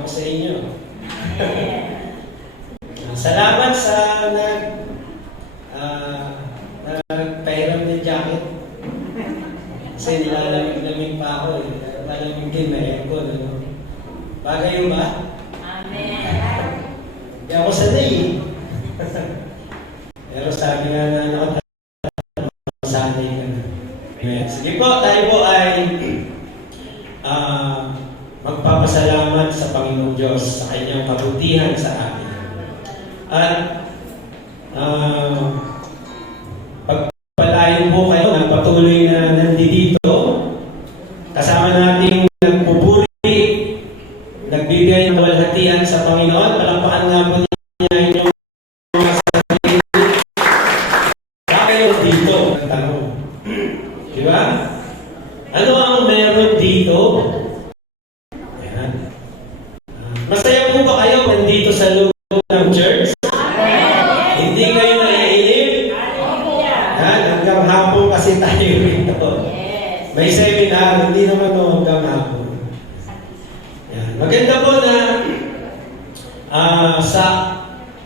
ako sa inyo. Salamat sa nagpairam ng jacket. Kasi nilalamig-lamig pa ako eh. Malamig din, may aircon. Ano? Bagay yun ba? Amen. Hindi ako sanay eh. Pero sabi nga na sanay ka na. Sige po, tayo po ay magpapasalamat sa Panginoong Diyos sa kanyang kabutihan sa atin. At pagpalain po kayo ng patuloy na nandito, kasama natin nagpupuri, nagbibigay ng walhatian sa Panginoon. Palampakan nga po niya inyong mga sarili. Bakit kayo dito? Ang tanong. Diba? Ano ang meron dito? Ayan. Masaya po ba kayo nandito sa loob ng church? Hindi kayo naiinip? Hanggang hapon kasi tayo rito. May seminar, hindi naman hanggang hapon. Yan. Maganda po na sa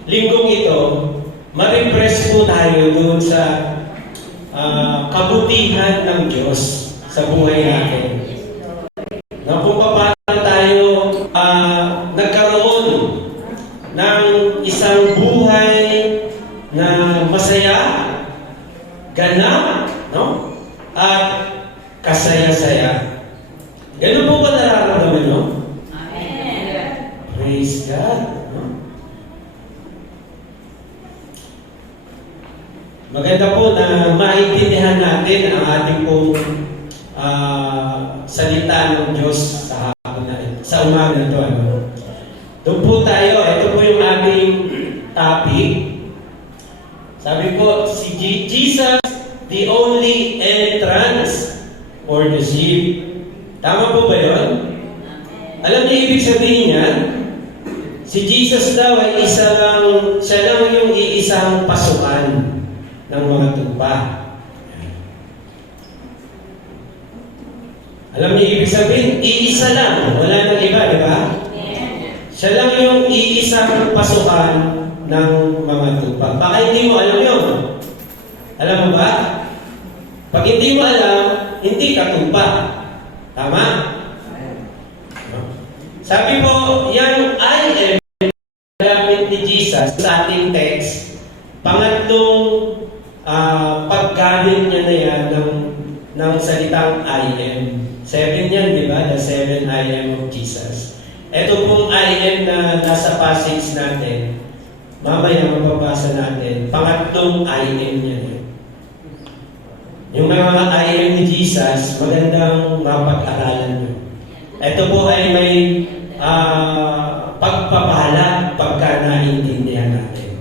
linggong ito, ma-refresh po tayo doon sa kabutihan ng Diyos sa buhay natin. Na kung paano tayo nagkaroon ng isang buhay na masaya, ganap, no? At kasaya-saya. Ganun po ba nararamdaman nyo? Amen. Praise God. No? Maganda po na maintindihan natin ang ating pong salita ng Diyos sa hapon na ito, sa umaga na ito. Ano? Doon po tayo, ito po yung ating topic. Sabi po, si Jesus, the only entrance for the sheep. Tama po ba yun? Alam niyo ibig sabihin niya? Si Jesus daw ay siya lang yung iisang pasukan ng mga tupa. Alam niyo ibig sabihin? Iisa lang. Wala nang iba, di ba? Siya lang yung iisang pasukan ng mga tupa. Baka hindi mo alam yun. Alam mo ba? Pag hindi mo alam, hindi ka tupa. Tama? Sabi po, yung I am gamit ni Jesus sa ating text, pangatlong paggamit niya na yan ng salitang I am. 7 yan, di ba? The 7 I am of Jesus. Ito pong I am na nasa passage natin, mamaya mababasa natin, pangatlong I am niya. Yung mga I am ni Jesus, magandang mapag-aralan nyo. Ito po ay may pagpapala pagka naintindihan natin.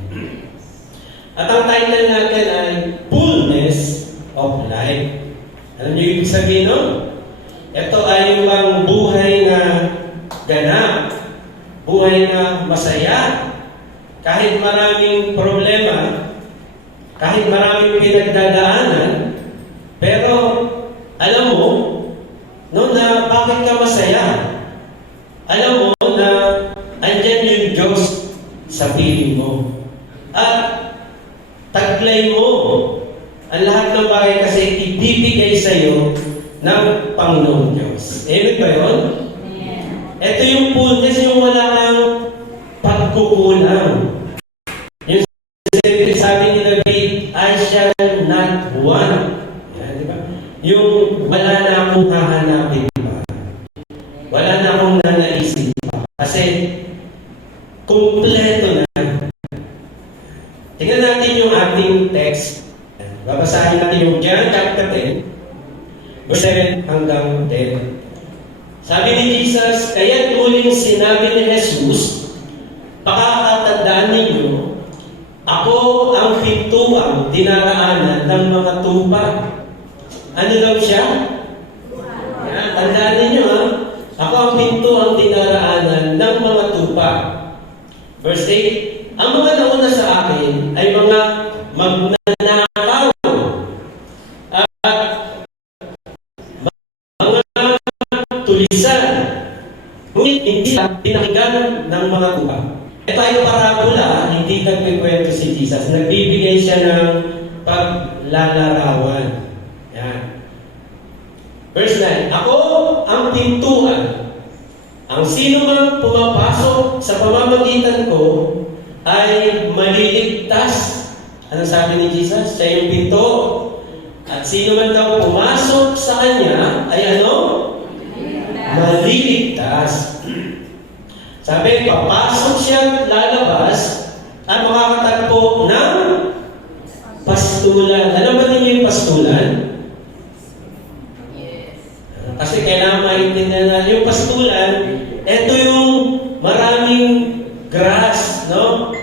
At ang title natin ay Fullness of Life. Alam niyo ibig sabihin nun? Ito ay yung buhay na ganap, buhay na masaya, kahit maraming problema, kahit maraming pinagdadaanan, pero alam mo, no, na bakit ka masaya? Alam mo na andyan yung Diyos sa piling mo. At taglay mo ang lahat ng bagay kasi ibibigay sa iyo ng Panginoong Diyos. Amen ba yun? Ito yung fullness, yung wala kang pagkukulang. Yung sabi ni David, I shall not want. Yan, di ba? Yung wala na akong hahanapin pa. Wala na akong nanaisip pa. Kasi kumpleto na. Tingnan natin yung ating text. Babasahin natin yung John chapter 10, verse 7 hanggang 10. Sabi ni Jesus, kaya tuling sinabi ni Jesus, pakakatandaan ninyo, ako ang pintuang dinaraanan ng mga tupa. Ano daw siya? Yan, tandaan ninyo ha. Ako ang pintuang dinaraanan ng mga tupa. Verse 8, ang mga nauna sa akin ay mga magnanakaw at mga tulisan. Ngunit hindi pinakinggan ng mga tupa. Ito ay parabola, hindi nagkikwento si Jesus. Nagbibigay siya ng paglalarawan. Yan. Verse 9, Ako ang pintuan. Ang sino man pumapasok sa pamamagitan ko ay maliligtas. Ano sabi ni Jesus? Siya yung pinto. At sino man daw pumasok sa kanya ay ano? Maliligtas. Sabi, papasok siya, lalabas, at makakatagpo ng pastulan. Alam ba ninyo yung pastulan? Kasi kailangan maintindihan na yung pastulan, ito yung maraming grass, no?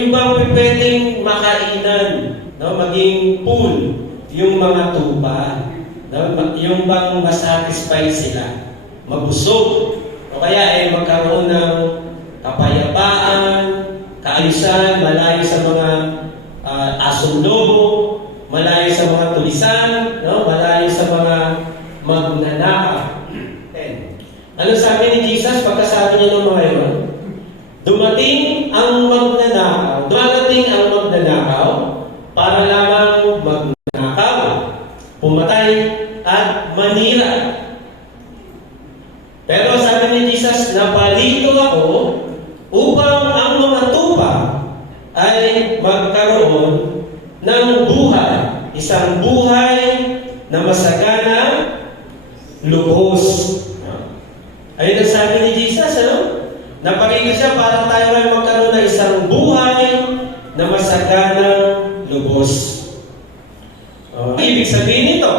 Yung bang pwedeng makainan, no? Maging pool, yung mga tupa, no? Yung bang masatisfy sila, mabusog. O kaya magkaroon ng kapayapaan, kaayusan, malayo sa mga asong lobo, malayo sa mga tulisan, no? Malayo sa mga magnanakaw. Ano sabi ni Jesus pagkasabi niya ng mga iyon? Dumadating ang magnanakaw para lamang magnakaw, pumatay at manira. Pero sabi ni Jesus, napalito ako upang ang mga tupa ay magkaroon ng buhay. Isang buhay na masagana, lubos. Ayun ang sabi ni Jesus, ano? Napalito siya para tayo ay magkaroon ng isang buhay na masagana, lubos. Ibig sabihin nito,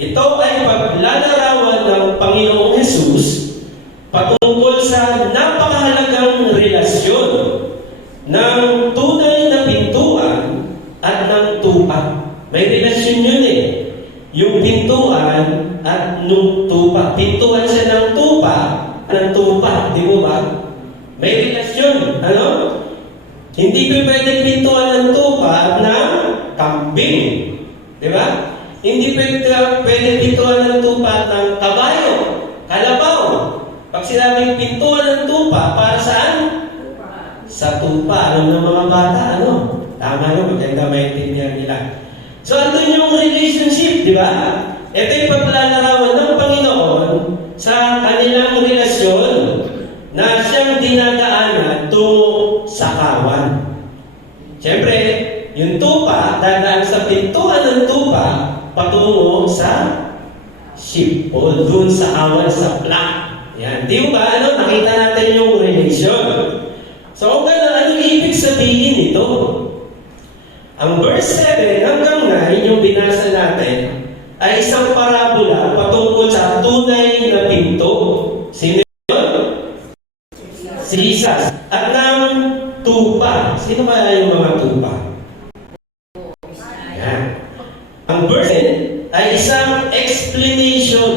ito ay paglalarawan ng Panginoong Hesus patungkol sa napakahalagang relasyon ng tunay na pintuan at ng tupa. May relasyon yun eh. Yung pintuan at nung tupa. Pintuan siya ng tupa, di mo ba? May relasyon. Ano? Hindi pa pwedeng pintuan ng tupa at ng kambing. Di ba? Hindi pwede pintuan ng tupa ng kabayo, kalabaw. Pag sinabing pintuan ng tupa, para saan? Sa tupa. Alam ng mga bata, ano? Tama yun, maganda maintindihan nila. So, andun yung relationship, di ba? Ito yung paglalarawan ng Panginoon sa kanilang relasyon na siyang dinadaanan tungo sa kawan. Siyempre, yung tupa, dadaan sa pintuan ng tupa, patungo sa ship o dun sa awan sa plak. Yan. Di ba? Ano? Nakita natin yung relation. So, kung gano'n, ano ibig sabihin ito? Ang verse 7 hanggang 9, yung binasa natin, ay isang parabola patungkol sa tunay na pinto. Sino yun? Si Jesus. At ng tupa. Sino ba yung mga tupa? Ang verse 10 ay isang explanation.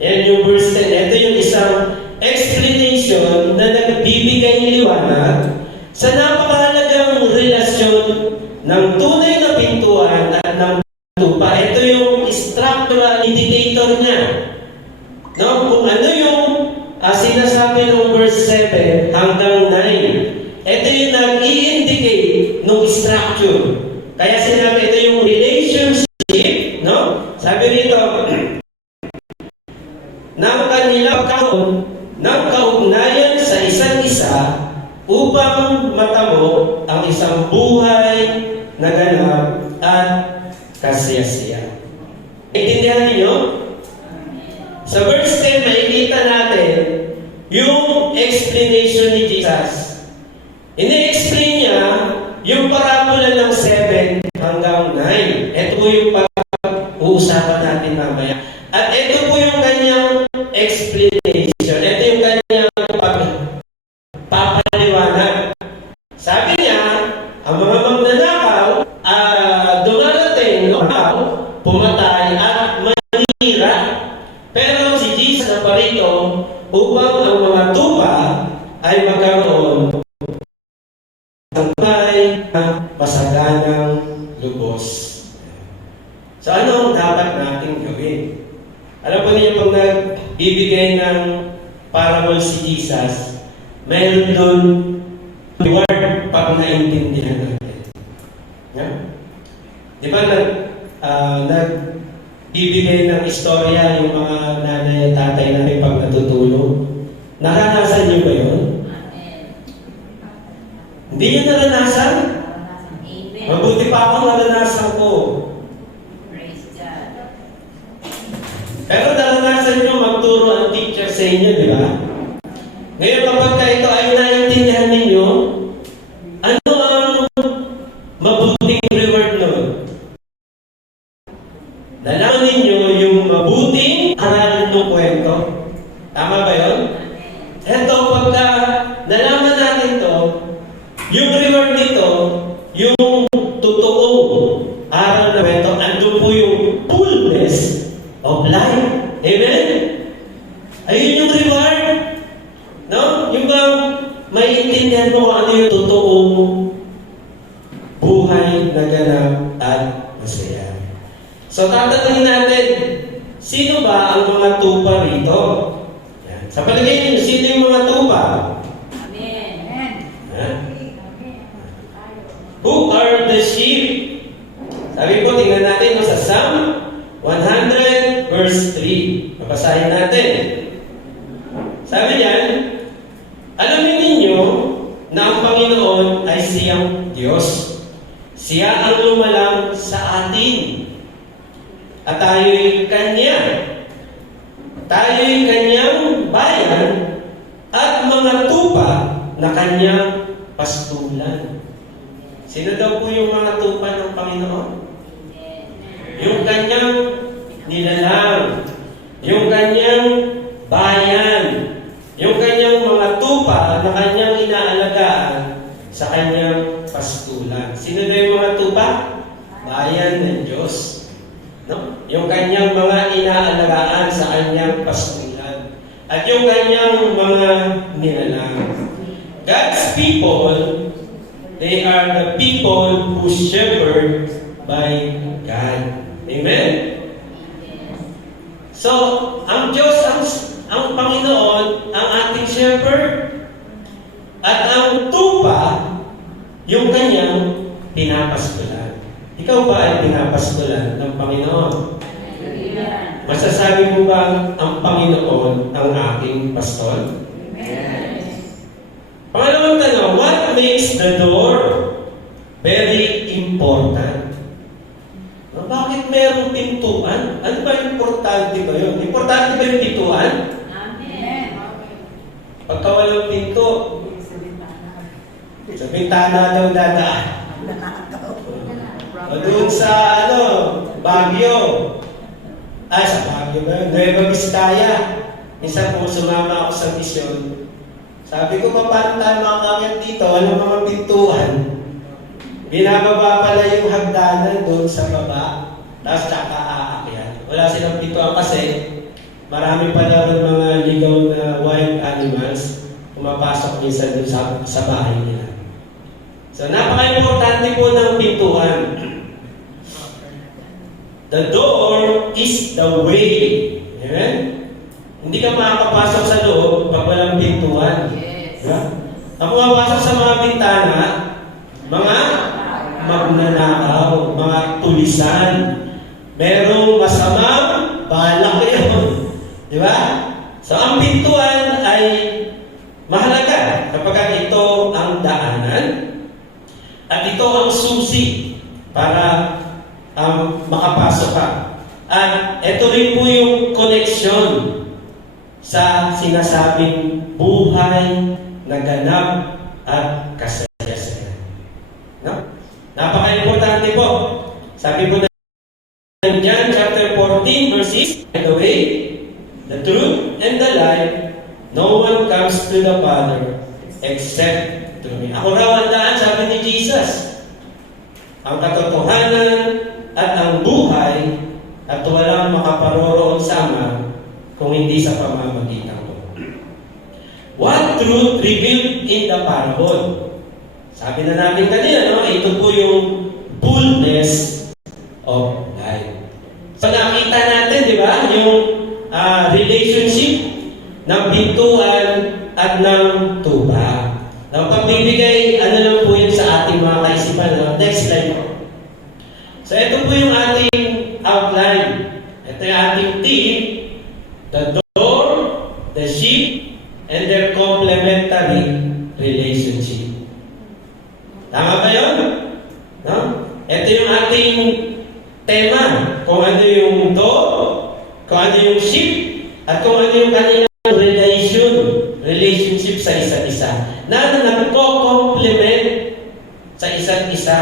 Yan yung verse 10. Ito yung isang explanation na nagbibigay liwanag sa napakahalagang relasyon ng tunay na pintuan at ng tupa. Ito yung structural indicator niya. No? Kung ano yung sinasabi ng verse 7 hanggang 9. Ito yung nag-i-indicate ng structure. Kaya sinabi ito yung relationship, no? Sabi rito, ng kanila pagkaroon ng kaugnayan sa isa't isa upang matamo ang isang buhay na ganap at kasiyasiya. Intindihan niyo? Sa verse 10, makikita natin yung explanation ni Jesus. Ini-explain niya yung parabola ng 7 hanggang 9. Ito po yung pag-uusapan natin mamaya. At ito po yung kanyang explanation. Ito yung kanyang papaliwanag. Sabi niya, ang mga magnanakaw, dumarating, pumatay at manira. Pero si Jesus na parito upang ang mga tupa ay magkaroon masaganang lubos. So ano ang dapat nating gawin? Alam po niyo pag nagbibigay ng parable si Jesus, meron doon reward pag naintindihan natin. Yeah? Di ba nagbibigay ng istorya yung mga nanay at tatay natin pag natutulog? Naranasan niyo ba yun? Amen. Hindi niyo naranasan? Amen. Mabuti pa ako naranasan ko. Praise God. Pero naranasan niyo magturo ang teacher sa inyo, di ba? Ngayon kapag ito ay naintindihan ninyo, ano ang mabuting reward nun? Nalaman ninyo yung mabuting aral ng kwento. Tama ba yun? Eto, pagka nalaman natin to, yung reward nito, yung totoong aral ng kwento, andun po yung fullness of life. Amen? Ayun yung reward. No? Yung bang maiintindihan mo kung ano yung totoong buhay na ganap at masaya. So, tatanungin natin, sino ba ang mga tupa rito? Yan. Sa palagay ninyo, sino yung mga tupa? Amen. Ha? Who are the sheep? Sabi po, tingnan natin no, sa Psalm 100 verse 3. Babasahin natin. Sabi niyan, alamin ninyo na ang Panginoon ay siyang Diyos. Siya ang lumalang sa atin. At tayo'y Kanya. Tayo'y Kanyang bayan at mga tupa na Kanyang pastulan. Sino daw po yung mga tupa ng Panginoon? Yung Kanyang nilalang. Yung Kanyang bayan. Yung Kanyang mga tupa na Kanyang inaalagaan sa Kanyang pastulan. Sino daw yung mga tupa? Bayan ng Diyos. No? Yung kanyang mga inaalagaan sa kanyang pastulan. At yung kanyang mga nilalang. God's people, they are the people who shepherd by God. Amen? So, ang Diyos, ang Panginoon, ang ating shepherd. At ang tupa, yung kanyang pinapastulan. Ikaw ba ay pinapastulan ng Panginoon? Amen. Masasabi mo ba ang Panginoon ang aking pastol? Amen. Pangalawang tanong, what makes the door very important? Bakit mayroong pintuan? Ano ba importante ba yun? Importante ba yung pintuan? Amen. Pagka walang pinto, sa bintana daw dadaan. O doon sa Baguio. Sa Baguio ba yun? Nueva Vizcaya. Minsan po sumama ako sa misyon. Sabi ko, paano tayo makakakit dito? Walang mga pintuan. Binababa pala yung hagdanan doon sa baba. Tapos tsaka aakyat. Wala silang pintuan kasi marami pala rin mga ligaw na wild animals pumapasok minsan doon sa bahay nila. So, napaka-importante po ng pintuan. The door is the way. Amen? Hindi ka makakapasok sa loob pag walang pintuan. Yes. Diba? Ang pumapasok sa mga bintana, mga magnanakaw, mga tulisan, merong masamang balak yun. Di ba? So, ang pintuan ay mahalaga kapag ito ang daanan at ito ang susi para makapasok ka. At ito rin po yung connection sa sinasabing buhay na ganap at kasaya-saya. No? Napaka-importante po. Sabi po na John chapter 14 verse 6, the way, the truth, and the life, no one comes to the Father except through me. Ako raw ang daan, sabi ni Jesus. Ang katotohanan at ang buhay at walang makaparoroon sa Ama kung hindi sa pamamagitan ko. What truth revealed in the parable? Sabi na natin kanina, no? Ito po yung fullness of life. So nakita natin, di ba, yung relationship ng pintuan at ng tuba. Now, pagbibigay, ano lang po yun sa ating mga kaisipan. No? Next slide po. So, ito po yung ating outline. Ito yung ating theme, the door, the sheep, and their complementary relationship. Tama ba yun? No? Ito yung ating tema. Kung ano yung door, kung ano yung sheep, at kung ano yung kanilang relationship sa isa't isa. Na nagko-complement sa isa't isa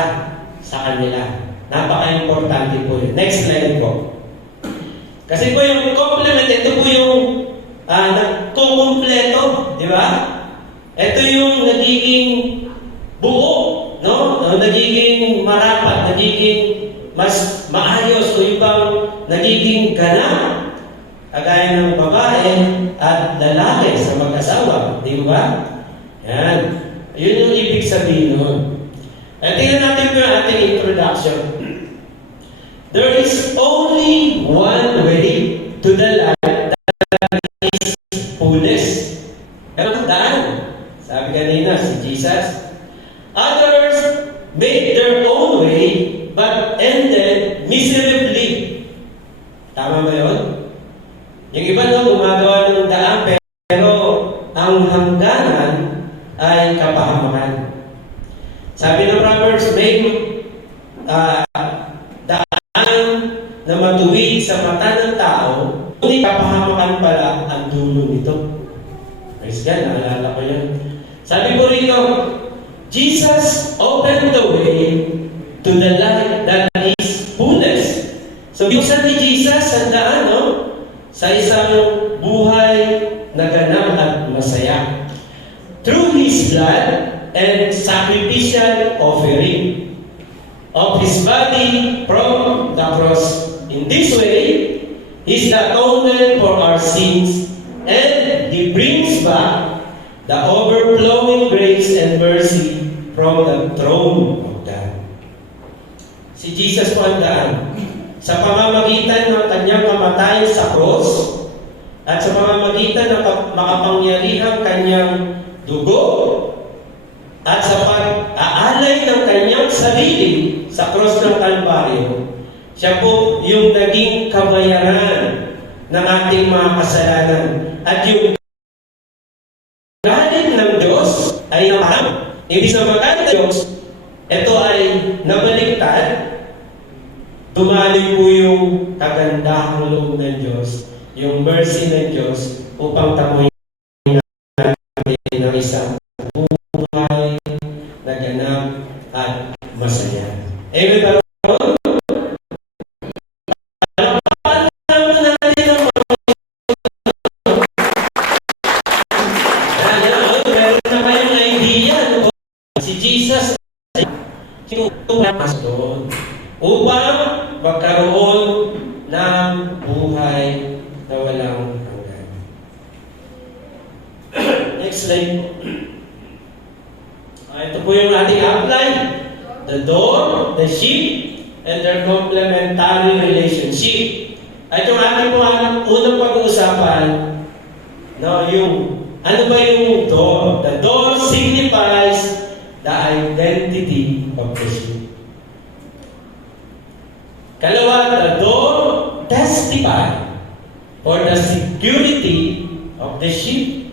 sa kanila. Napaka-importante po yun. Next slide po. Kasi po yung complement, ito po yung nagko-kompleto. Di ba? Ito yung nagiging buo, no? Nagiging marapat, nagiging mas maayos o ibang nagiging ganap. Kagaya ng babae at lalaki sa mag-asawa. Di ba? Yan. Yun yung ibig sabihin nun. At tingnan natin po yung ating introduction. There is only one way to the light that is fullness. Pero daan. Sabi kanina, si Jesus. Others made their own way, but ended miserably. Tama ba yun? Yung iba gumagawa ng daan, pero ang hangganan ay kapahamakan. Sabi ng Proverbs, may daan na matuwid sa mata ng tao, ngunit kapahamakan pala ang dulo nito. Praise God, naalala ko yan. Sabi po rito, Jesus opened the way to the light that is fullness. So, binuksan ni Jesus ang daan, no? Sa isang buhay na ganap at masaya. Through His blood and sacrificial offering of His body from the cross. In this way, He's the atonement for our sins, and He brings back the overflowing grace and mercy from the throne of God. Si Jesus po ang daan. Sa pamamagitan ng kanyang kamatayan sa cross at sa pamamagitan ng makapangyarihang kanyang dugo at sa pag-aalay ng kanyang sarili sa cross ng Kalbaryo, siya po yung naging kabayaran ng ating mga kasalanan. At yung galing ng Diyos ay naparang. Ibig sabihin ng Diyos, ito ay nabaliktad. Dumali po yung kagandahang loob ng Diyos, yung mercy ng Diyos, upang tamuin natin ng isang buhay na ganap at masaya. Amen ba? Paano natin ang meron na kayong idea, no? Si Jesus ay tinutulas doon upang magkaroon ng buhay na walang hanggan. Next slide po. Ito po yung ating outline. The door, the sheep, and their complementary relationship. At yung ating po unang pag-uusapan, no, yung ano ba yung door? The door signifies the identity of the sheep. Kalawa, the door testify for the security of the sheep.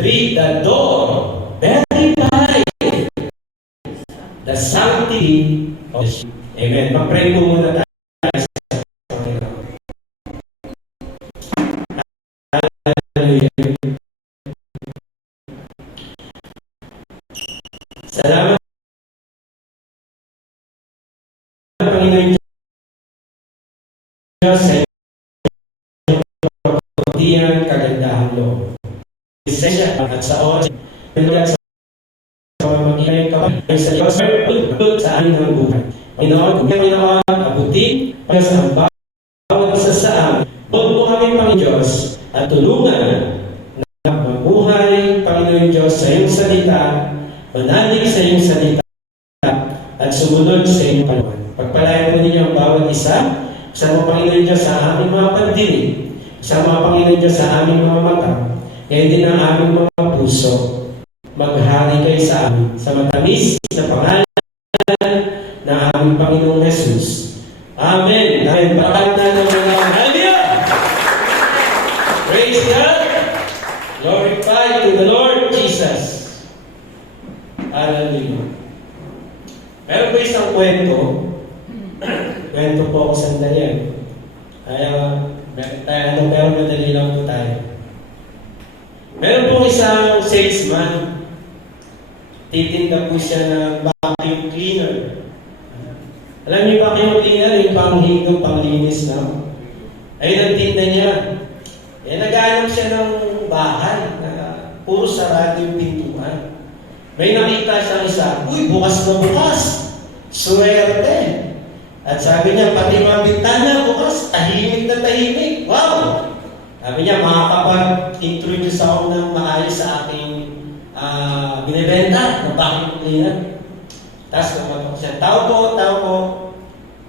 3, the door verify the sanctity of the sheep. Amen. Mag-pray po muna tayo sa Panginoon. Hallelujah. Salamat, Panginoon Diyos, sa iyong kagandahan loob. Isensya at sa oras, sa pamamagitan kapag sa Diyos, sa amin ng buhay. Panginoon, abutin, sa bawat isa sa amin. Huwag mo kami, Panginoon Diyos, at tulungan na mabuhay, Panginoon Diyos, sa iyong salita, manalig sa iyong salita, at sumunod sa iyong Panginoon. Pagpalayan po ninyo ang bawat isa, sa Panginoon Diyos sa aming mga pandinig. Sama Panginoon Diyos sa aming mga mata, kaya din ang aming mga puso. Maghari kayo sa amin, sa matamis na pangalan ng aming Panginoong Jesus. Amen. Amen. Pakanta ng mga hallelujah! Praise God! Glorify to the Lord Jesus. Hallelujah. Meron po isang kwento. Kwento po ako sandali. Pero madali lang po tayo. Meron po isang salesman. Titinda po siya ng vacuum cleaner. Alam niyo vacuum cleaner, yung panghigop, panglinis na. Ayun ang tinda niya. Nag-aanap siya ng bahay na puro sarado yung pintuan. May nakita siyang isa, uy, bukas na bukas. Swerte. At sabi niya, pati mga bintana bukas, tahimik na tahimik. Wow! Sabi niya, makakapag-introduce ako ng maayos sa aking binibenta ng vacuum cleaner. Tapos kumatok siya, tao po.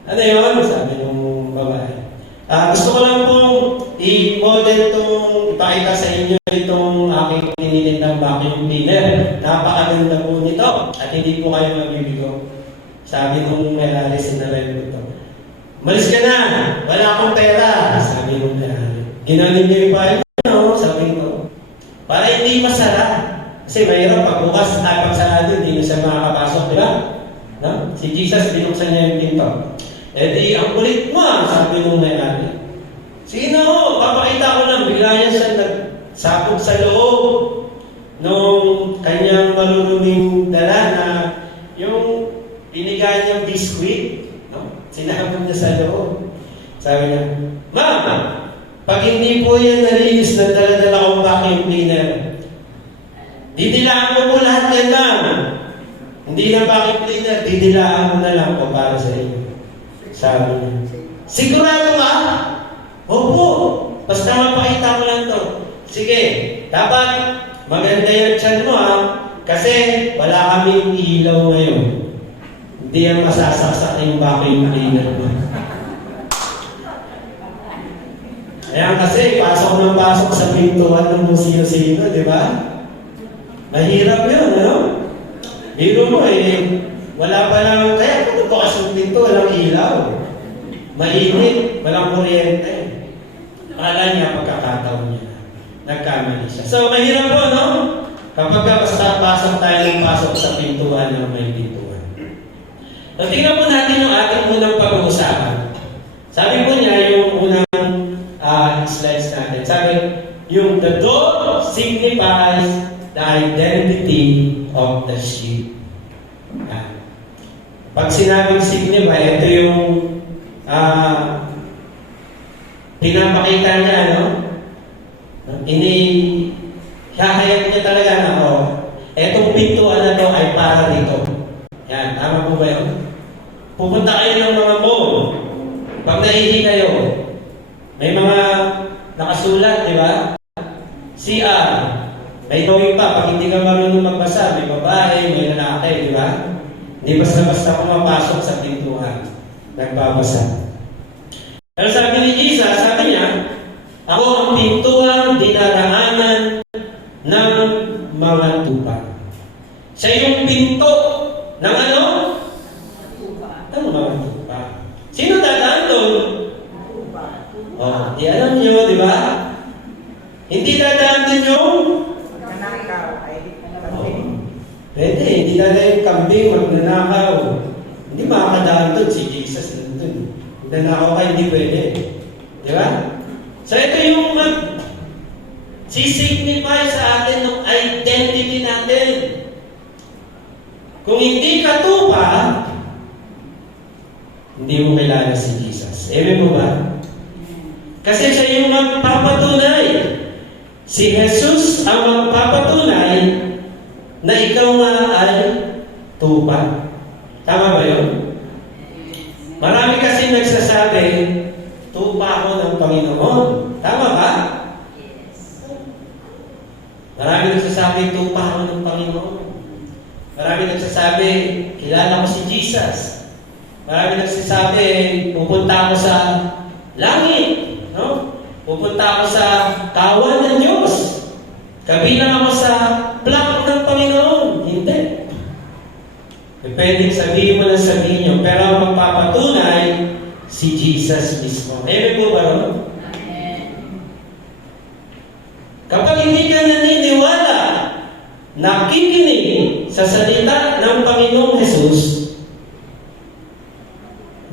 Ano yun? Sabi ng babae. Gusto ko lang pong i-model itong, ipakita sa inyo itong aking pinilindang vacuum cleaner. Napakaganda po nito at hindi po kayo mabibigo. Sabi nung may-ari, sinarayin ko ito. Malis ka na! Wala akong pera! Sabi nung may-ari. Ginanin niyo yung bahay niyo, sabi ko. Para hindi masara. Kasi mayroon pag bukas, pag sarado, hindi na siya makakapasok, di ba? No? Si Jesus, binuksan niya yung pinto. Di, ang kulit mo, sabi nung may-ari. Sige na ho, papakita ko lang. Bigla niya siya nagsakog sa loob nung kanyang maruruming dala na yung binigay niyang biskuit, no? Sinabog niya sa loob. Sabi niya, Ma'am, pag hindi po yan nalinis ng dala-dala kong vacuum cleaner, didilaan mo po lahat yan lang. Hindi na vacuum cleaner, didilaan mo na lang po para sa inyo. Sabi niya, sigurado ka? Opo, basta mapakita mo lang to. Sige, dapat maganda yung tiyan mo ha, kasi wala kaming ilaw ngayon. Hindi ang masasaksak yung vacuum cleaner mo. Ayan kasi, pasok ng pasok sa pintuan ng sino-sino, di ba? Mahirap yun, ano? Biro mo wala pa lang, kaya kung bukas yung pinto, walang ilaw. Mainit, walang kuryente. Akala niya, pagkakataon niya. Nagkamali siya. So, mahirap po, no? Kapag basta pasok tayo ng pasok sa pintuan ng may pintuan. So, tingnan po natin yung ating unang pag-uusapan. Sabi po niya, yung unang slides natin. Sabi, yung the door signifies the identity of the sheep. Pag sinabing signify, ito yung pinapakita niya, no? Hahayag niya talaga na, etong pintuan na to ay para dito. Yan, tama po ba yun? Pupunta kayo ng mga mall. Pag naihi kayo, may mga nakasulat, di ba? CR. May drawing pa. Pag hindi ka marunong magbasa, may babae, may lalaki, di ba? Hindi basta-basta pumapasok sa pintuan. Nagbabasa. Pero sabi ni Jesus, sabi niya, ako ang pintuang dinadaanan ng mga tupa. Siya yung pinto ng ano? Ng mga tupa. Sino dadaan doon? Di alam niyo, di ba? Hindi dadaan doon yung pwede, hindi dadaan yung kambing, magnanakaw. Hindi makakadaan doon, si Jesus nandun. Nanakaw ka, hindi pwede. Di ba? So ito yung sisignify sa atin ng identity natin. Kung hindi ka tupa, hindi mo kilala si Jesus. Amen mo ba? Kasi siya yung magpapatunay. Si Jesus ang magpapatunay na ikaw nga ay tupa. Tama ba yun? Marami kasi nagsasabi, tupa ako ng Panginoon. Tama ba? Marami nagsasabi, tupa ako ng Panginoon. Marami nagsasabi, kilala ko si Jesus. Marami nagsasabi, pupunta ako sa langit. No? Pupunta ako sa kawan ng Diyos. Kabilang ako sa plak ng Panginoon. Hindi. Pwedeng sabihin mo lang sabihin nyo, pero ang magpapatunay, si Jesus mismo. Amen po ba ron? Amen. Kapag hindi ka naniniwala, nakikinig sa salita ng Panginoong Jesus,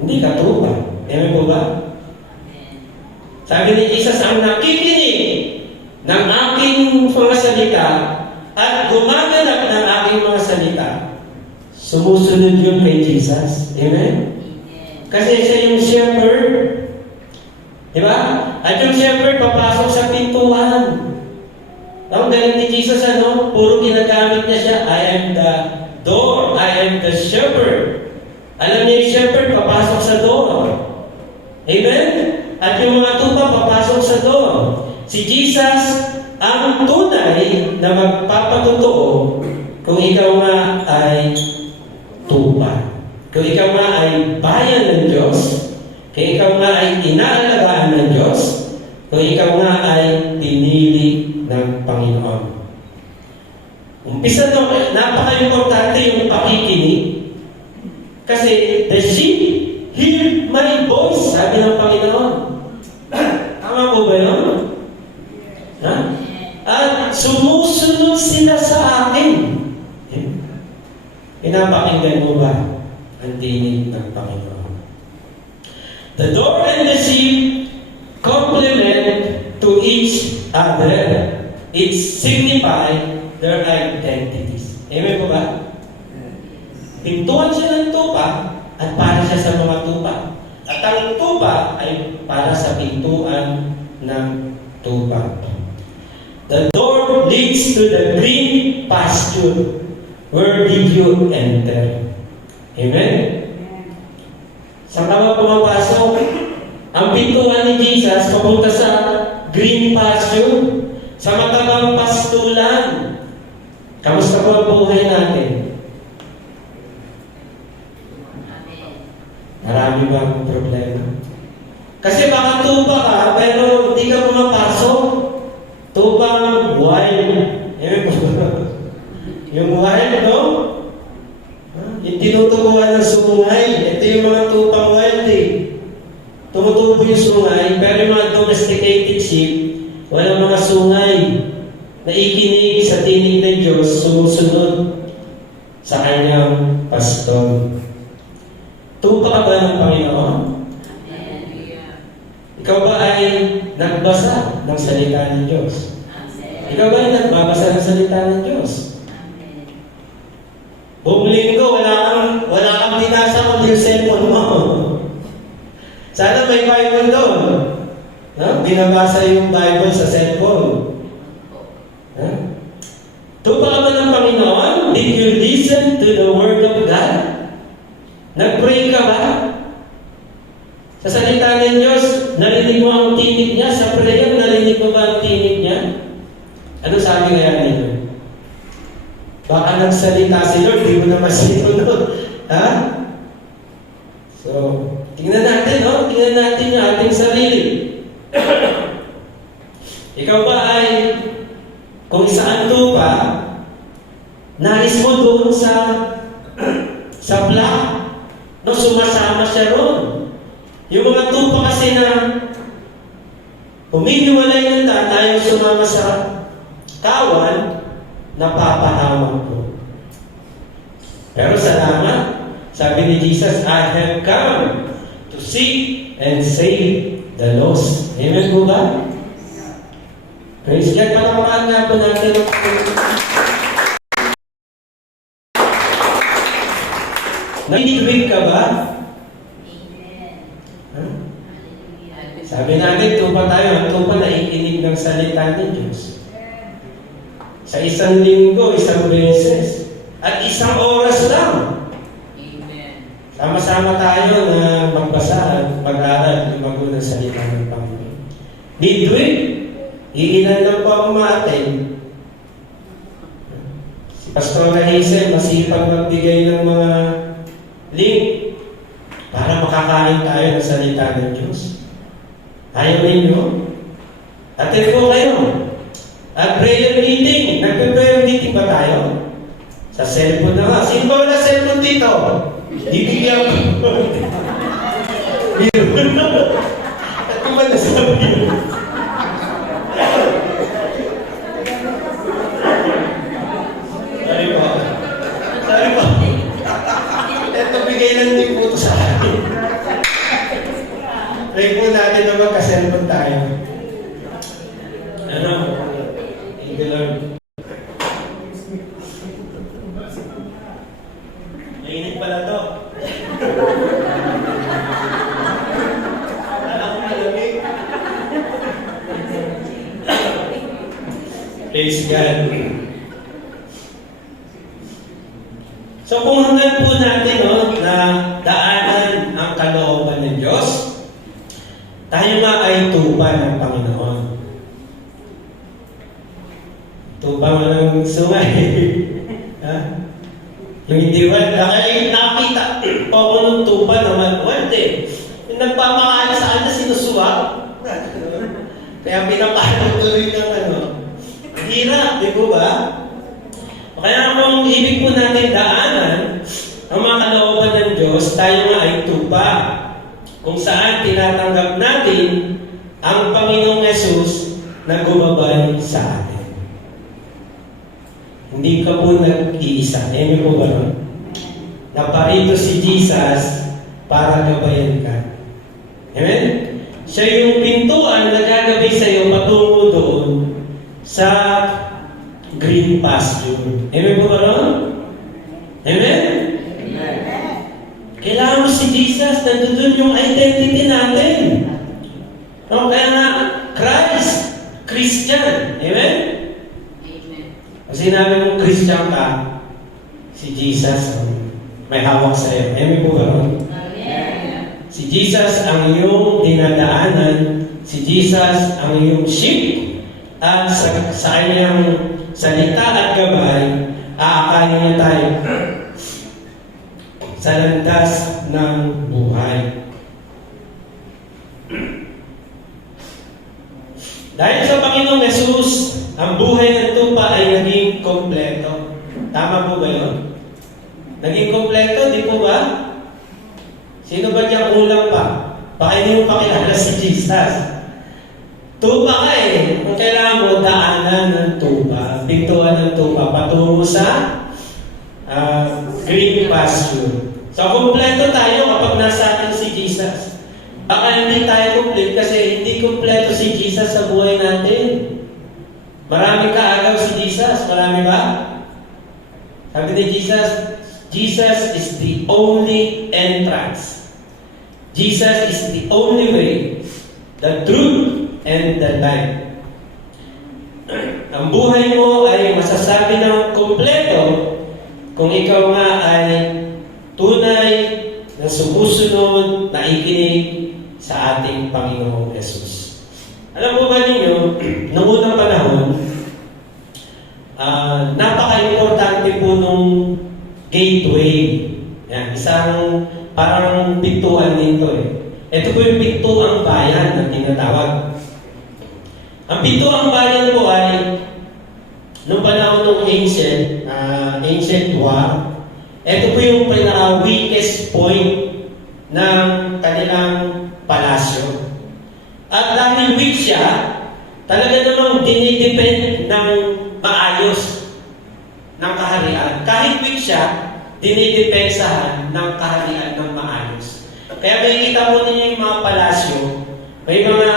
hindi ka tupa. Amen po ba? Sabi ni Jesus, ang nakikinig ng aking mga salita at gumaganap ng aking mga salita, sumusunod yun kay Jesus. Amen? Kasi siya yung shepherd. Di ba? At yung shepherd papasok sa pintuan. Ang galing ni Jesus, ano? Puro ginagamit niya siya. I am the door. I am the shepherd. Alam niya yung shepherd, papasok sa door. Amen? At yung mga tupa, papasok sa door. Si Jesus, ang tunay na magpapatotoo kung ikaw nga ay tupa. Kung ikaw nga ay bayan ng Diyos, kung ikaw nga ay inaalagaan ng Diyos, kung ikaw nga ay pinili ng Panginoon. Umpisa no, napaka-importante yung pakikinig. Kasi the sheep hear my voice, sabi ng Panginoon. Tama po ba yun? Ha? At sumusunod sila sa akin. Pinapakinggan mo ba ang tinig ng Panginoon? The door and the sheep complement to each other. It signifies their identities. Amen po ba? Pintuan siya ng tupa at para siya sa mga tupa. At ang tupa ay para sa pintuan ng tupa. The door leads to the green pasture. Where did you enter? Amen? Saan ka ba pumapasok? Ang pintuan ni Jesus papunta sa green pasture, sa matabang pastulan. Kamusta po ang buhay natin? Marami bang problema? Kasi baka tuba ka, pero hindi ka pumapasok. Tubang wild. Yung wild, no? Yung tinutubuhan ng sungay. Ito yung mga tupang wild, eh. Tumutubo yung sungay, pero yung mga domesticated sheep, walang mga sungay. Naikinig sa tinig ng Diyos, sumusunod sa kanyang pastor. Tupa ka ba ng Panginoon? Ikaw ba ay nagbasa ng salita ng Diyos? Ikaw ba ay nagbabasa ng salita ng Diyos? Buong linggo, wala kang binasa kung yung cellphone mo. Sana may Bible doon. No? Binabasa yung Bible sa cellphone. Huh? Tupa ka ba ng Panginoon? Did you listen to the Word of God? Nag-pray ka ba? Sa salita ng Diyos, narinig mo ang tinig niya. Sa prayer, narinig mo ba ang tinig niya? Ano sabi kaya nito? Baka nagsalita si Lord, di mo na masinunod. Ha? So, tingnan natin, no? Tingnan natin yung ating sarili. Ikaw ba ay, kung saan tupa, nais mo doon sa black, no? Sumasama siya ron. Yung mga tupa kasi na humihiwalay ng tatay sumama sa kawan, napapahamak ko. Pero salamat, sabi ni Jesus, I have come to seek and save the lost. Amen po ba? Praise God. Palakpakan nga po natin. Nakikinig ka ba? Huh? Sabi natin, tupa tayo. Ang tupa naikinig ng salita ng Diyos. Sa isang linggo, isang beses. At isang oras lang. Amen. Sama-sama tayo na magbasa at mag-aral ng magunang salita ng Panginoon. Midweek, iilan lang po ang umaattend. Si Pastor Hazel, masipag magbigay ng mga link para makakain tayo ng salita ng Diyos. Ayaw ninyo? Attend po kayo. At prayer meeting. Nagpe-prayer meeting ba tayo? Sa cellphone na nga. Sino ba wala cellphone dito? Ibigyan ko. Ano ba nasabi yun? Sorry po. Sorry po. Ito bigay lang din po ito sa akin. Pray po natin na magka-cellphone tayo. Ano? Thank you, Lord. Mainit pala to. Akala ko malamig. Praise God. So kung hanggang po natin na daanan ang kalooban ng Diyos, tayo nga ay tupa ng Panginoon. Tupa mo ng sungay. Ha? Yung hindi ba, nakita po ako ng tupa naman. Wante, yung nagpapakain sa kanya, sinusuwak. Kaya pinapakain tuloy ng hirap, di po ba? Kaya kung ibig po natin daanan ang mga kalooban ng Diyos, tayo nga ay tupa. Kung saan tinatanggap natin ang Panginoong Yesus na gumabay sa atin. Hindi ka po nag-iisa. Ayan po ba? Naparito si Jesus para gabayan ka. Amen? Siya yung pintuan na gagabay sa iyo patungo doon sa green pasture. Amen po ba? Amen? Kailangan mo si Jesus, nandun yung identity natin. No, kaya nga, Christ, Christian. Amen? Amen. Pag sinabi mong Christian ka, si Jesus may hawak sa iyo. Amen po ba? Amen. Si Jesus ang iyong dinadaanan, si Jesus ang iyong sheep, at sa kanyang salita at gabay, aakayin niya tayo sa landas ng buhay. Dahil sa Panginoong Yesus, ang buhay ng tupa ay naging kompleto. Tama po ba yun? Naging kompleto, di po ba? Sino ba diyang ulang pa? Baka hindi mo pakilala si Jesus. Tupa ka eh. Kung kailangan mo, daanan ng tupa. Pintuan ng tupa. Patungo sa green pasture. So, kumpleto tayo kapag nasa atin si Jesus. Baka hindi tayo complete kasi hindi kumpleto si Jesus sa buhay natin. Marami kaagaw si Jesus. Marami ba? Sabi ni Jesus, Jesus is the only entrance. Jesus is the only way, the truth, and the life. Ang buhay mo ay masasabi ng kumpleto kung ikaw nga ay tunay na sumusunod, na ikinig sa ating Panginoong Yesus. Alam po ba ninyo, noong unang panahon, napaka-importante po nung gateway. Yan, isang parang pintuan dito eh. Ito po yung pintuang bayan na tinatawag. Ang pintuang bayan po ay noong panahon ng ancient war, ito po yung pinaka-weakest point ng kanilang palasyo. At dahil weak siya, talaga namang dinidepend ng maayos ng kaharian. Kahit weak siya, dinidepensahan ng kaharian ng maayos. Kaya makikita mo ninyo yung mga palasyo, may mga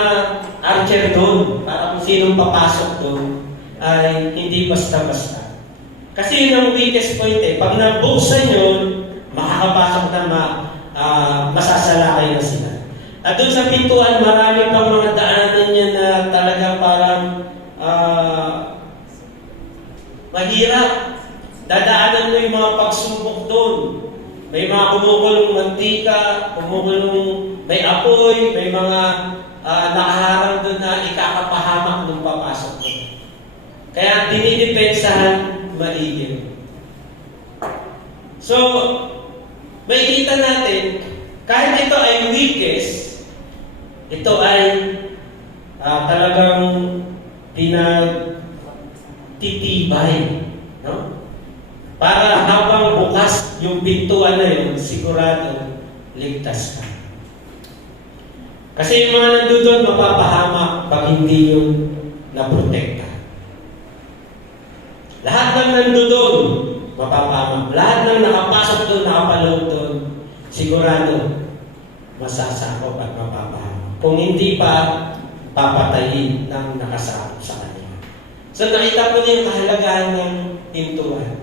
archer doon, para kung sinong papasok doon, ay hindi basta-basta. Kasi yun ang weakest point eh. Pag nabuksan yun, makakapasok na masasalakay na sila. At doon sa pintuan, marami pang mga daanan niya na talaga parang mahirap. Dadaanan mo yung mga pagsubok doon. May mga kumukulong mantika, may apoy, may mga nakaharang doon na ikakapahamak nung papasok doon. Kaya dinidepensahan maigil. So, makikita natin, kahit ito ay weakest, ito ay talagang pinagtitibay, no? Para habang bukas yung pintuan na yun, sigurado ligtas ka. Kasi yung mga nandun mapapahamak pag hindi yung naprotekta. Lahat ng nandun mapapahamak. Lahat ng nakapasok doon, nakapaloob doon, sigurado masasakop at mapapahamak. Kung hindi pa, papatayin ng nakasakop sa kanya. So nakita po niyo yung kahalagahan ng pintuan.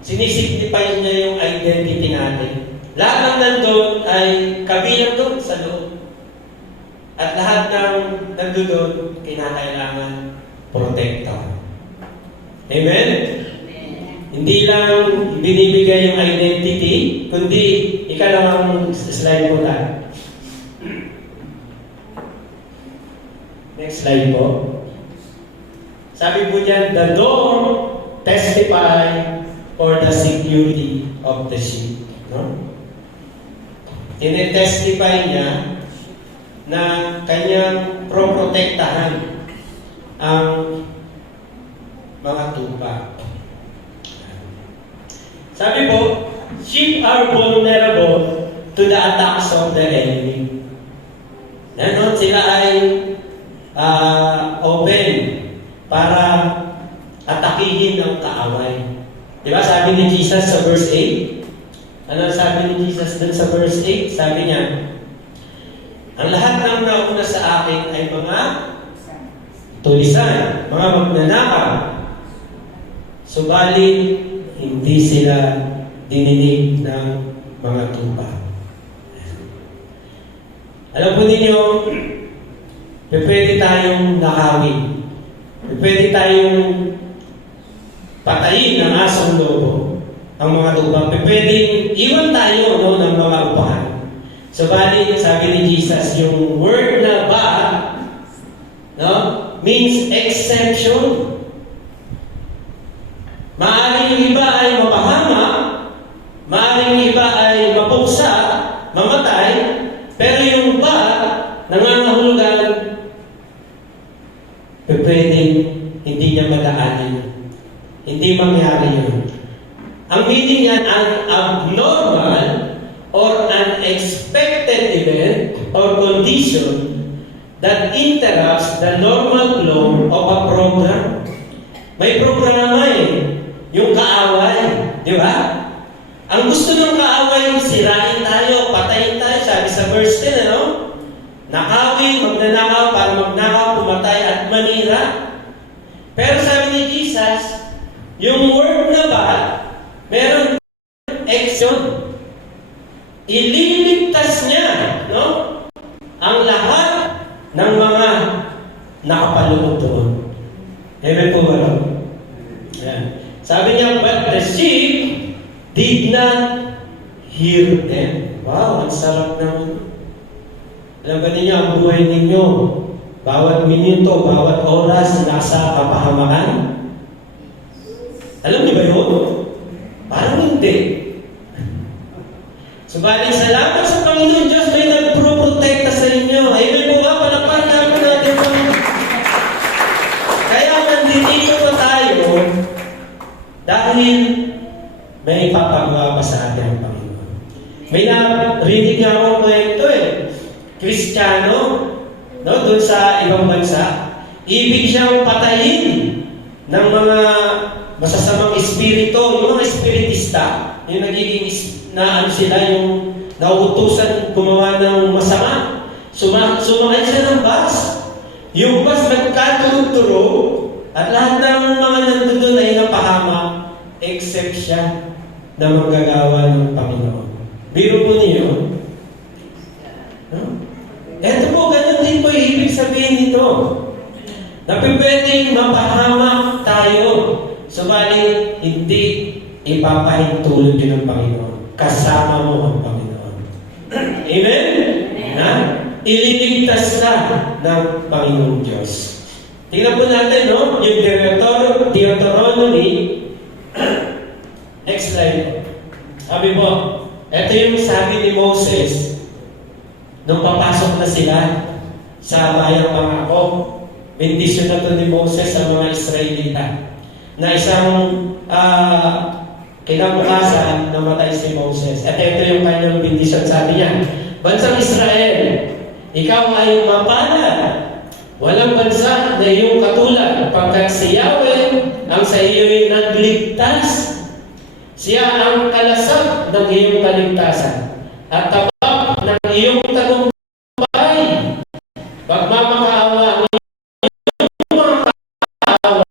Sinisignify niya yung identity natin. Lahat ng nandun ay kabilang doon sa loob. At lahat ng nandun doon, kinakailangan protektahan. Amen? Hindi lang binibigay yung identity, kundi ikalawang slide po tayo. Next slide po. Sabi po dyan, the door testify for the security of the sheep. No? Tinetestify niya na kanyang proprotektahan ang mga tupa. Sabi po, sheep are vulnerable to the attacks of the enemy. Ganon, sila ay open para atakihin ng kaaway. Diba sabi ni Jesus sa verse 8? Ano sabi ni Jesus dun sa verse 8? Sabi niya, ang lahat ng nauna sa akin ay mga tulisan, mga magnanakaw. Subalit, hindi sila dininig ng mga tupa. Alam po ninyo, pwede tayong nakawin. Pwede tayong patayin ng asong lobo ang mga tupa. Pwede iwan tayo no, ng mga upahan. Subalit, sabi ni Jesus, yung word na ba, no, means exemption. Maaaring yung iba ay mapahamak, maaaring yung iba ay mapuksa, mamatay, pero yung ba, nangangahulugan, pwedeng hindi niya madaanin. Hindi mangyari yun. Ang meaning yan, an abnormal or unexpected event or condition that interrupts the normal flow of a program. May programa yung kaaway, di ba? Ang gusto ng kaaway, sirain tayo, patayin tayo, sabi sa verse 10, ano? Nakawin, magnanakaw, para magnakaw, pumatay at manira. Pero sabi ni Jesus, yung word na ba, meron action. Ililigtas niya, no? Ang lahat ng mga nakapaloob doon. Amen po ba? Ayan. Sabi niya, but the sheep did not hear them. Wow, ang sarap naman. Alam ba ninyo, ang buhay ninyo, bawat minuto, bawat oras, nasa kapahamakan? Alam niyo ba yun? Parang hindi. Subalit salamat sa Panginoon Diyos, may nagproprotekta sa inyo. Amen po ba? Palapakan natin po. Kaya nandito pa tayo dahil may papagawa pa sa atin ang Panginoon. May narinig nga akong kwento Kristiyano, no, doon sa ibang bansa, ibig siyang patayin ng mga masasamang espiritu, yung mga espiritista, yung nagiging sila, yung nauutusan gumawa ng masama. Sumakay siya ng bus. Yung bus nagkaturo-turo at lahat ng mga nandun ay napahamak except siya na manggagawa ng Panginoon. Biro po niyo. No? Eto po, ganun din po ibig sabihin nito. Na pwedeng mapahamak tayo. Subalit, hindi ipapahintulot yun ng Panginoon. Kasama mo ang Panginoon. Amen? Ha? Ililigtas ka ng Panginoong Diyos. Tingnan po natin, no? Yung Deuteronomy. Next slide. Sabi po, ito yung sabi ni Moses nung papasok na sila sa bayang pangako. bendisyon na to ni Moses sa mga Israelita na isang kinabukasan namatay si Moses. At ito yung kanyang bendisyon. Sabi niya, Bansang Israel, ikaw ay mapalad. Walang bansa na iyong katulad pagkat si Yahweh ang sa iyo'y nagligtas. Siya ang kalasag ng iyong kaligtasan at tabak ng iyong tagumpay. Pagmamakaawa ang iyong mga kaawa,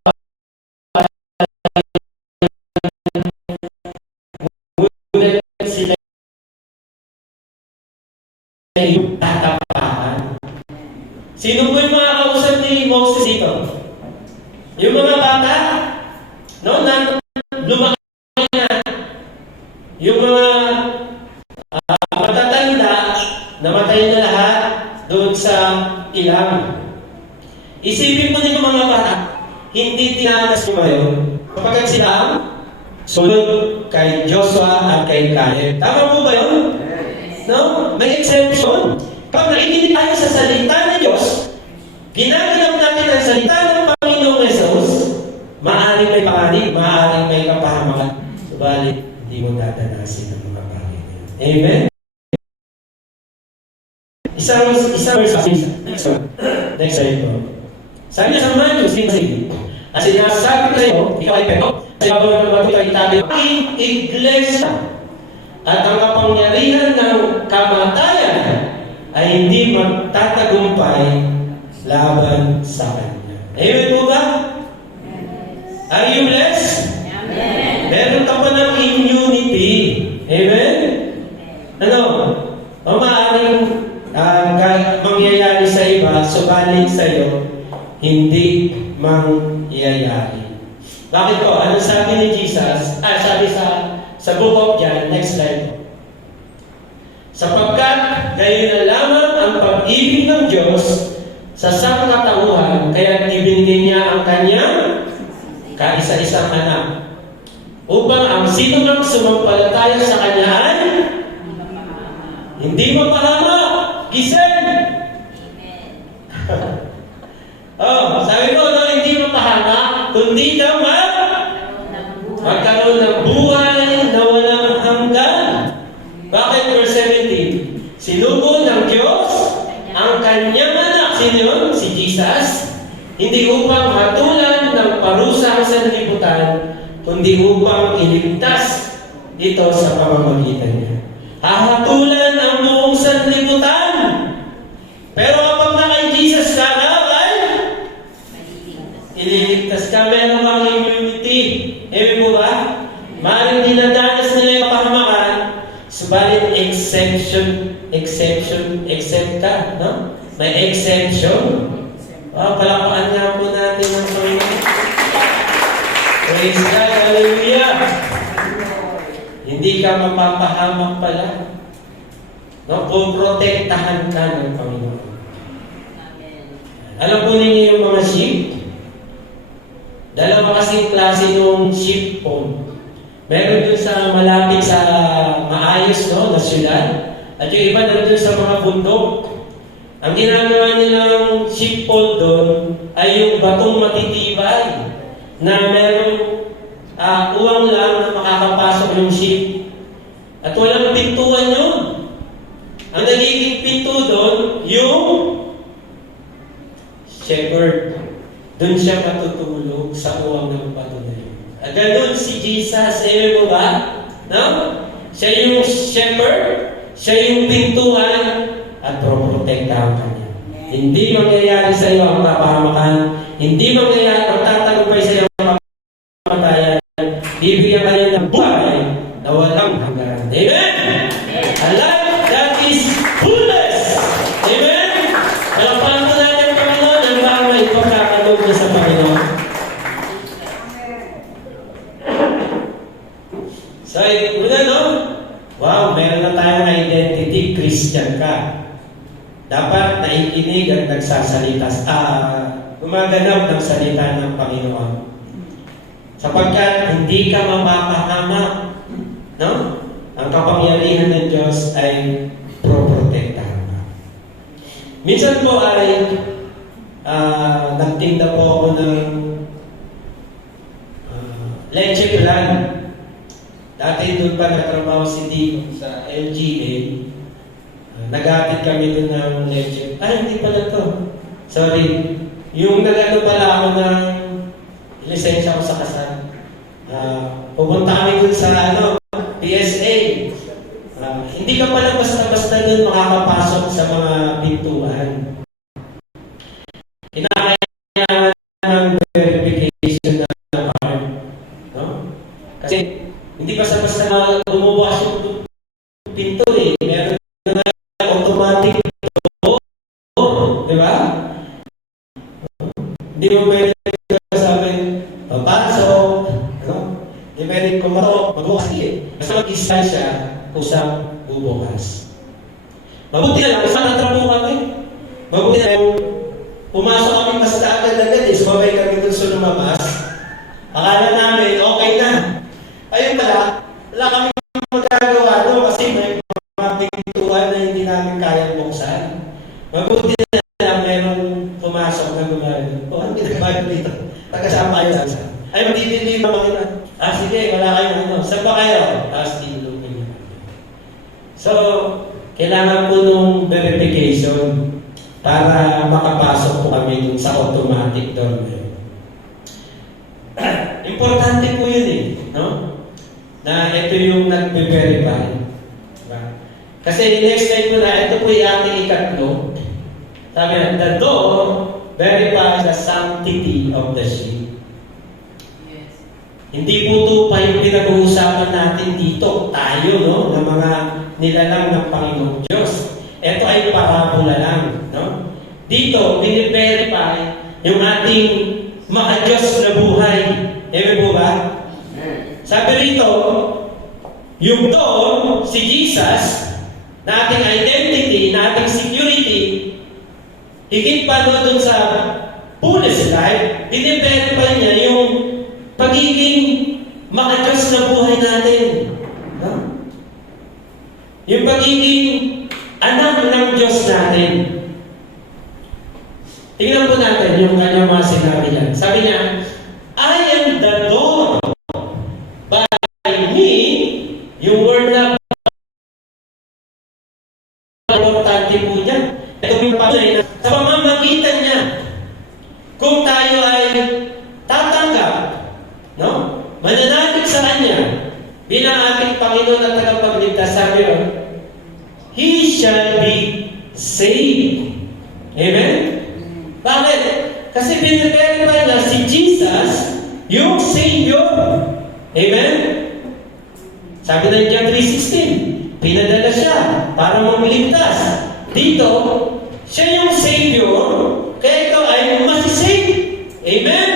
ngunit sila ay iyong tatapakan. Sino po yung mga kausap ni Moses dito? Yung mga bata, no, na lumaki na. Yung mga matatanda, namatay na lahat doon sa ilang. Isipin mo din yung mga bata, hindi tinanas mo ngayon, kapag sila sunod kay Joshua at kay Caleb. Tama po ba yun? No? May exception. Pag nakikinig tayo sa salita ng Diyos, ginaganap natin ang salita ng Panginoong Jesus, maaaring may panganib, maaaring may kapahamakan. Subalit, hindi mo dadanasin ang mga bagay. Amen? Isang verse. Next slide po. Sabi niya sa Matthew 6:6, at sinasabi ko sa iyo, ikaw ay pero, sa ibabaw ng matuloy itabi, ang iglesia at ang kapangyarihan ng kamatayan ay hindi magtatagumpay laban sa Kanya. Amen po ba? Are you blessed? Amen. Meron ka pa ng immunity. Amen? Ano? O maaaring mangyayari sa iba, subalit sa iyo, hindi mangyayari. Bakit po? Anong sabi ni Jesus? Sabi sa book of John, next slide po. Sapagkat gayon na lamang ang pag-ibig ng Diyos sa sangkatauhan, kaya ibinigay niya ang kanyang kaisa-isang anak, upang ang sino mang sumampalataya sa kanya ay hindi mapahamak. Giselle! Sabi ko, no, hindi mapahamak, kundi ka magkaroon ng buhay na walang hanggan. Bakit verse 17? Sinugo ng Diyos ang kanyang anak, sino yun? Si Jesus, hindi upang hatulan ng parusang sanlibutan, kundi upang iligtas ito sa pamamagitan niya. Hahatulan ang buong sanlibutan. Pero kapag na kay Jesus ka na, ay ililigtas ka, meron kang immunity. Ewan mo ba? Maring dinadanas nila yung pahamakan, subalit except ka, no? May exemption. Palakpakan nga po natin ang Panginoon. Praise God, hallelujah! Hindi ka mapapahamak pala. No? Puprotektahan ka ng Panginoon. Alam po ninyo yung mga sheep? Dalawa kasing klase ng sheep po. Meron dun sa malapit sa maayos, no, na syudad. At yung iba nandun sa mga bundok. Ang ginagawa nilang sheep pole doon ay yung batong matitibay na merong uwang lang na makakapasok yung sheep. At walang pintuan yun. Ang nagiging pinto doon, yung shepherd. Doon siya matutulog sa uwang ng bato na yun. At ganun si Jesus, alam mo ba? No? Siya yung shepherd, siya yung pintuan, at proprotektahan ka niya. Hindi mangyayari sa iyo ang kapahamakan, hindi mangyayari ang tatagumpay sa iyo ang kamatayan. Bibigyan ka niya ng buhay na walang hanggan. Amen? A life that is fullness. Amen? Palakpakan po natin ang Panginoon, ang bang may pagkakalog na sa Panginoon. So, una, no? Wow, meron na tayong identity, Christian ka. Dapat naikinig at nagsasalita, gumaganap ng salita ng Panginoon. Sapagkat hindi ka mapapahamak, no? Ang kapangyarihan ng Diyos ay proprotektahan ka. Minsan po ay nagtinda po ako ng leche plan. Dati doon pa natrabaho si Dico sa LGA. Nag-atid kami doon ng leche. Hindi pala to. Sorry. Yung nag-ano pala ako ng lisensya ko sa kasal. Pupunta kami doon sa PSA. Hindi ka pala basta-basta doon makakapasok sa mga pintuan. Kinakailangan ng verification ng card. No? Kasi hindi basta-basta bumubukas yung pinto eh. Meron na automatic door. Di ba? Hindi mo pwede sabihin, papasok. No? Hindi pwede kumatok. Magbukas eh. Basta mag-isa siya, usap, bubukas. Mabuti na lang, isang natrapo kami. Mabuti na lang, pumasok kami basta agad-agad eh. Sumabay kami dun sa lumabas. Akala namin, okay na. Ayun pala, wala kami magagawa doon kasi may mga pintuan na hindi namin kaya buksan. Mabuti na lang, merong pumasok na gumagano. Ano ginagawa dito? Pagkasama kayo sa ay, magtitindi ba kita? Sige, wala kayong Saan ba kayo? Tinulungin niyo. So, kailangan po nung verification para makapasok po kami dun sa automatic door na yun. Importante po yun eh, no? Na ito yung nagbe-verify. Diba? Kasi next time mo na, ito po yung ating ikatlo. Sabi na, the door verifies the sanctity of the sheep. Yes. Hindi po ito pa yung pinag-uusapan natin dito, tayo, no? Na mga nilalang ng Panginoong Diyos. Ito ay parabola lang, no? Dito, biniverify yung ating maka-Diyos na buhay. Ewan po ba? Sabi rito, yung doon, si Jesus, na ating identity, na ating security, higit pa doon sa fullest life, biniverify niya yung pagiging maka-Diyos na buhay natin. No? Yung pagiging anak ng Diyos natin. Tingnan po natin yung kanyang mga sinabi niya. Sabi niya, I am the door. By me, yung word na importante po niya. Ito yung panay na sa pamamagitan niya, kung tayo ay tatanggap, no? Mananalig sa Kanya, bilang ating Panginoon at tagapagligtas, sabi yun, He shall be saved. Amen? Bakit? Kasi biniverify na si Jesus, yung Savior. Amen? Sabi ng John 3:16, pinadala siya para magligtas. Dito, siya yung Savior, kaya ikaw ay masisave. Amen?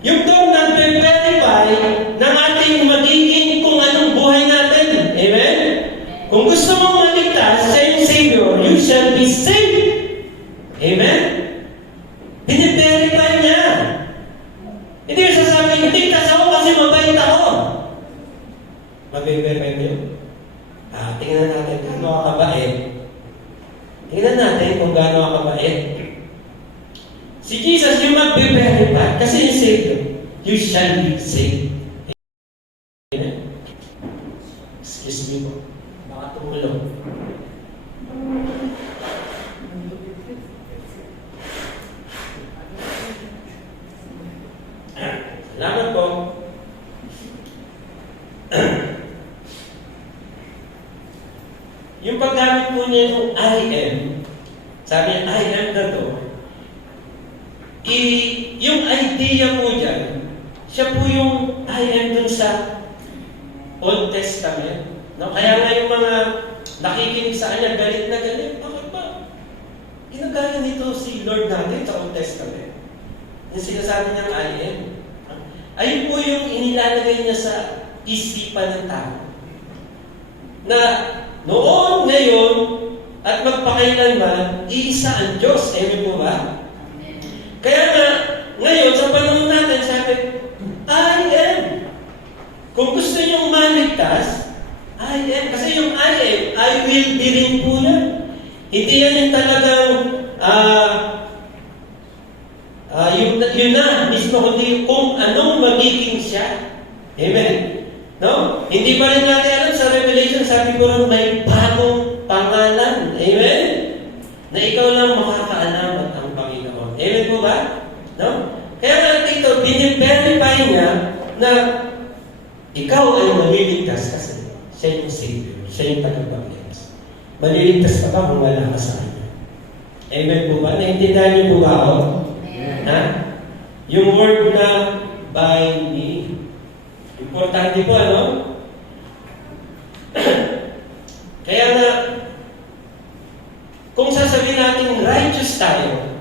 Yung doon nag-verify ng ating magiging kung anong buhay natin. Amen? Kung gusto mong maligtas, siya yung Savior, you shall be saved. Amen? Biniverify niya. Hindi yung sasabihin, ligtas ako kasi mabait ako. Mag-verify niyo? Tingnan natin kung gaano ka kabait. Tingnan natin kung gaano ka kabait. Si Jesus yung mag-verify kasi yung Savior, you shall be saved. Amen? Excuse me po. Baka tumulong. Salamat po. Yung paggamit po niya ng I am, sabi niya, I am the door. Yung idea po dyan, siya po yung I am dun sa Old Testament. No? Kaya nga yung mga nakikinig sa kanya, galit na galit. Bakit ba? Ginagaya nito si Lord natin sa Old Testament. Yung sinasabi niyang I am. Ayun po yung inilalagay niya sa isipan ng tao. Na noon, ngayon, at magpakailanman, iisa ang Diyos. Amen po ba? Kaya nga, ngayon, sa panahon natin, sabi, I am. Kung gusto niyong maligtas, I am. Kasi yung I am, I will be rin po yan. Hindi yan yung talagang Yun na, mismo kundi kung anong magiging siya. Amen. No? Hindi pa rin natin alam sa Revelation, sabi ko lang may bagong pangalan. Amen? Na ikaw lang makakaalam at ang Panginoon. Amen po ba? No? Kaya nga dito, biniverify niya na ikaw ay maliligtas kasi siya yung Savior, siya yung tagapagligtas. Maliligtas ka ba kung wala ka sa Kanya? Amen po ba? Naintindihan niyo po ba ako? Ha? Yung word na by me. Importante po, ano? Kaya nga, kung sasabihin natin righteous tayo,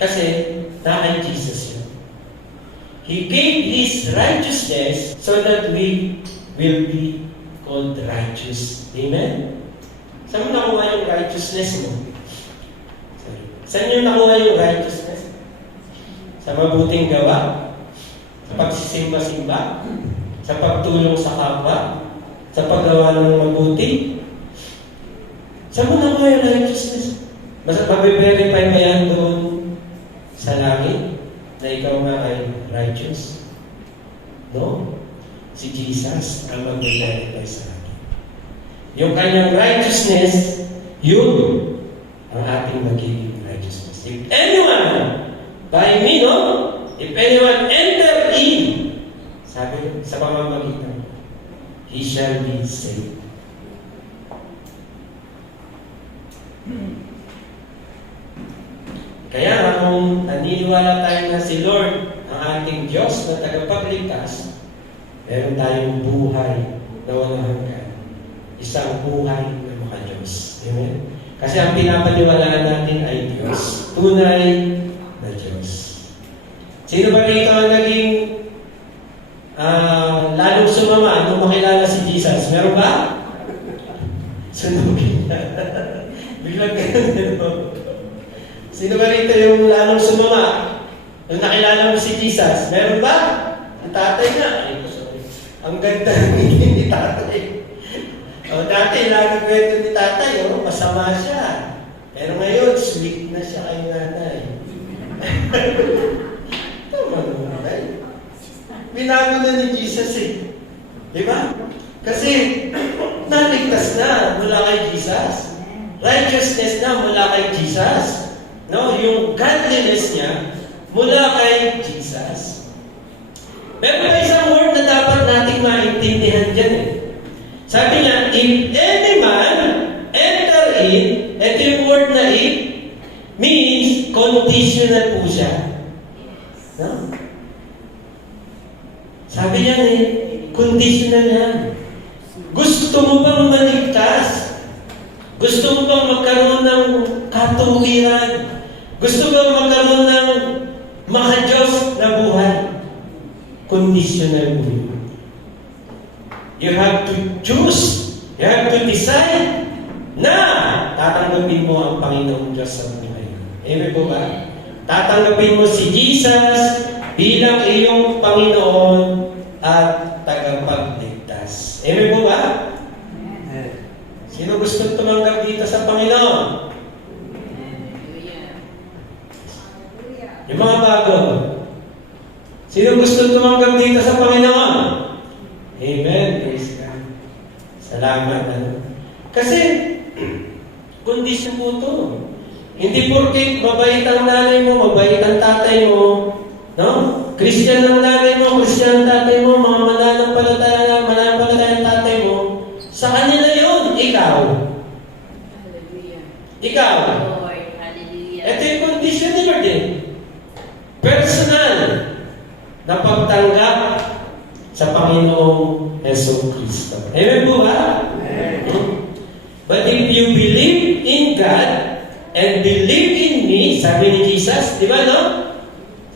kasi na kay Jesus yun. He gave His righteousness so that we will be called righteous. Amen? Saan mo nakuha yung righteousness mo? Saan nyo nakuha yung righteousness? Sa mabuting gawa? Sa pagsisimba-simba? Sa pagtulong sa kapwa? Sa paggawa ng mabuti? Saan mo nakuha yung righteousness? Basta pag-verify mo yan doon sa langit na ikaw nga ay righteous? No? Si Jesus ang mag-verify sa akin. Yung kanyang righteousness, yun ang ating magiging righteousness. If anyone, by me, no? If anyone enter in, sabi sa pamamagitan, he shall be saved. Kaya kung naniniwala tayo na si Lord ang ating Diyos na tagapagligtas, meron tayong buhay na walang hanggan. Isang buhay na maka-Diyos. Amen? Kasi ang pinapaniwalaan natin ay Diyos. Tunay na Diyos. Sino ba rito ang naging lalong sumama nung makilala si Jesus? Meron ba? Sunugin na. Biglang ganun. Sino ba rito yung lalong sumama nung nakilala mo si Jesus? Meron ba? Ang tatay na. Ay, sorry. Ang ganda ng ngiti ni tatay. O, dati, lagi kwento ni tatay, masama siya. Pero ngayon, sweet na siya kay nanay. Tama naman, okay? Binago na ni Jesus eh. Di ba? Kasi, naligtas na mula kay Jesus. Righteousness na mula kay Jesus. No, yung godliness niya mula kay Jesus. Meron pa isang word na dapat nating maintindihan dyan eh. Sabi niya, if any man enter in, ito yung word na if, means conditional po siya. No? Sabi niya eh, conditional yan. Gusto mo bang maligtas? Gusto mo bang magkaroon ng katuwiran? Gusto bang magkaroon ng maka-Diyos na buhay? Conditional po yun. You have to choose. You have to decide na tatanggapin mo ang Panginoong Diyos sa buhay. Amen po ba? Tatanggapin mo si Jesus bilang iyong Panginoon at tagapagligtas. Amen po ba? Sino gusto tumanggap dito sa Panginoon? Yung mga bago. Sino gusto tumanggap dito sa Panginoon? Amen. Praise God. Salamat. Kasi, kondisyon po ito. Hindi porke mabait ang nanay mo, mabait ang tatay mo, no? Christian ang nanay mo, Christian ang tatay mo, mga mananampalataya ang tatay mo, sa kanila yun, ikaw. Hallelujah. Ikaw. Lord, hallelujah. Ito yung kondisyon ni Lord eh. Personal na pagtanggap sa Panginoong Yeso Cristo. Amen po ba? Amen. But if you believe in God and believe in me, sabi ni Jesus, di ba no?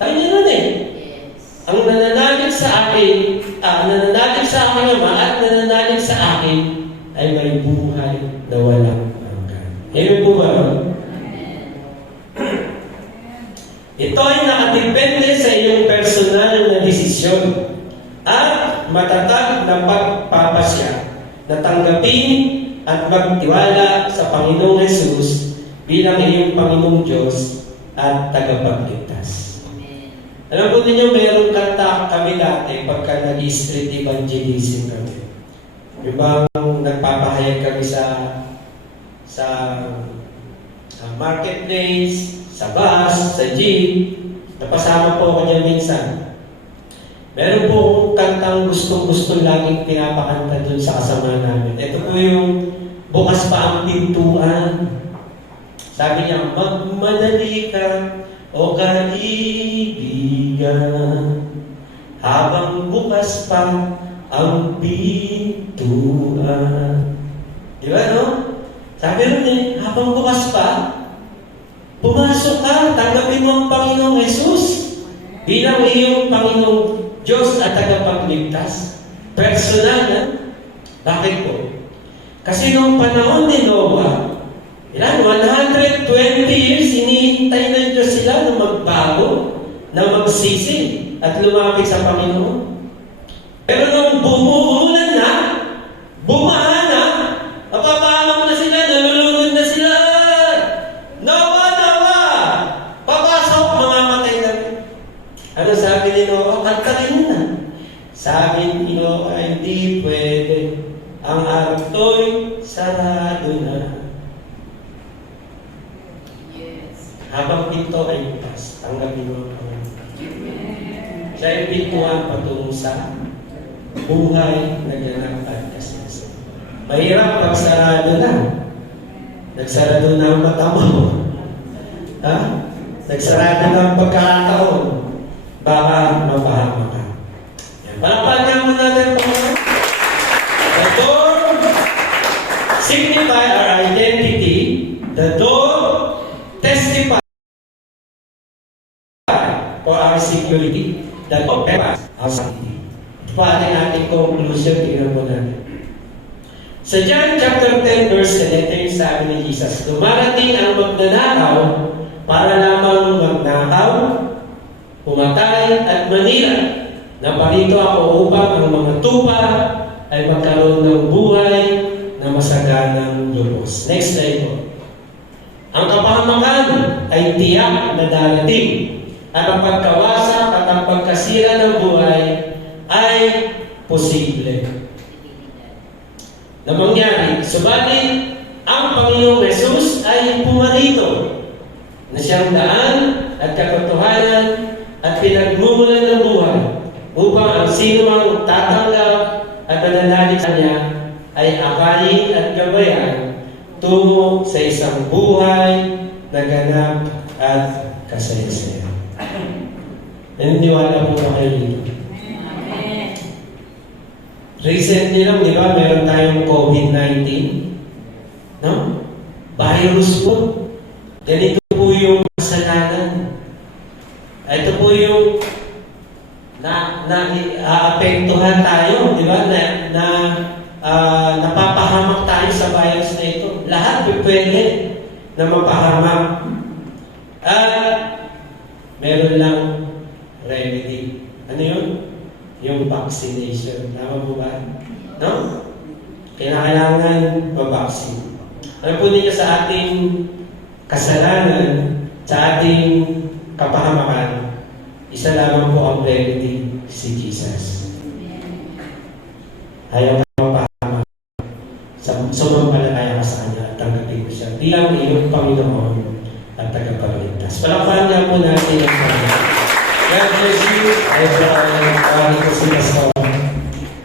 Sabi niya nun eh. Yes. Ang nananalig sa akin, nananalig sa aking Ama at nananalig sa akin ay may buhay na walang hanggan. Amen po ba? Amen. Ito ay nakadepende sa iyong personal na desisyon at matatag na pagpapasya na tanggapin at magtiwala sa Panginoong Jesus bilang iyong Panginoong Diyos at tagapagligtas. Amen. Alam po ninyo, meron kanta kami dati pagka nag-street evangelism kami. Yung bang nagpapahayag kami sa marketplace, sa bus, sa jeep. Napasama po ako niyan minsan. Meron po akong kantang gustong-gusto laging pinapakanta dun sa kasama namin. Ito po yung bukas pa ang pintuan. Sabi niya, magmadali ka o kaibigan habang bukas pa ang pintuan. Di ba, no? Sabi rin habang bukas pa, pumasok ka, tanggapin mo ang Panginoong Jesus bilang iyong Panginoong Diyos at tagapagligtas. Personal na. Bakit po? Kasi noong panahon ni Noah, 120 years, hinihintay ng Diyos sila na magbago, na magsisi, at lumapit sa Panginoon. Pero nung bumuulan na, bumaha na, napapahamak na sila, nalulunod na sila. Noah, Noah! Papasok, mamamatay na. Ano sabi ni Noah? Kantakin mo na. Sabi ni Noah, hindi pwede. Ang arto'y sarado na. Yes. Habang pinto ay bukas, tanggapin mo ang Panginoon. Amen. Siya ay pintuan patungo sa buhay na ganap at kasiyas. Mahirap pag sarado na. Nagsarado na ang mata mo. Ha? Nagsarado na ang pagkakataon. Baka mapahama ka. Yan. Palakpakan mo natin po. The door signify our identity. The door testify for our security. The door testify our security. Ito pa ating conclusion. Tingnan mo natin. Sa John chapter 10 verse 10, ito yung sabi ni Jesus, dumarating ang magnanakaw para lamang magnakaw, pumatay at manira. Naparito ako upang ang mga tupa ay magkaroon ng buhay na masaganang lubos. Next slide po. Ang kapahamakan ay tiyak na darating. At ang pagkawasak at ang pagkasira ng buhay ay posible na mangyari. Subalit, ang Panginoong Jesus ay pumarito na siyang daan at katotohanan at pinagmumulan ng buhay upang ang sino mang tatanggap at nananalig sa Kanya ay akayin at gabayan tungo sa isang buhay na ganap at kasaysayan. Naniniwala po ba kayo dito? Amen. Recently lang, di ba, meron tayong COVID-19. No? Virus po. Ganito po yung kasalanan. Ito po yung naapektuhan tayo, di ba? Napapahamak tayo sa virus na ito. Lahat pwede na mapahamak. At meron lang remedy. Ano yun? Yung vaccination. Tama po ba? No? Kailangan mabaksin. Alam po ninyo sa ating kasalanan, sa ating kapahamakan, isa lamang po ang remedy, si Jesus. Ayaw ka mapahamak. Sumampalataya ka sa Kanya at tanggapin mo siya bilang iyong Panginoon at tagapagligtas. Palakpakan nga po natin ang Panginoon. God bless you. Ay parang ko sila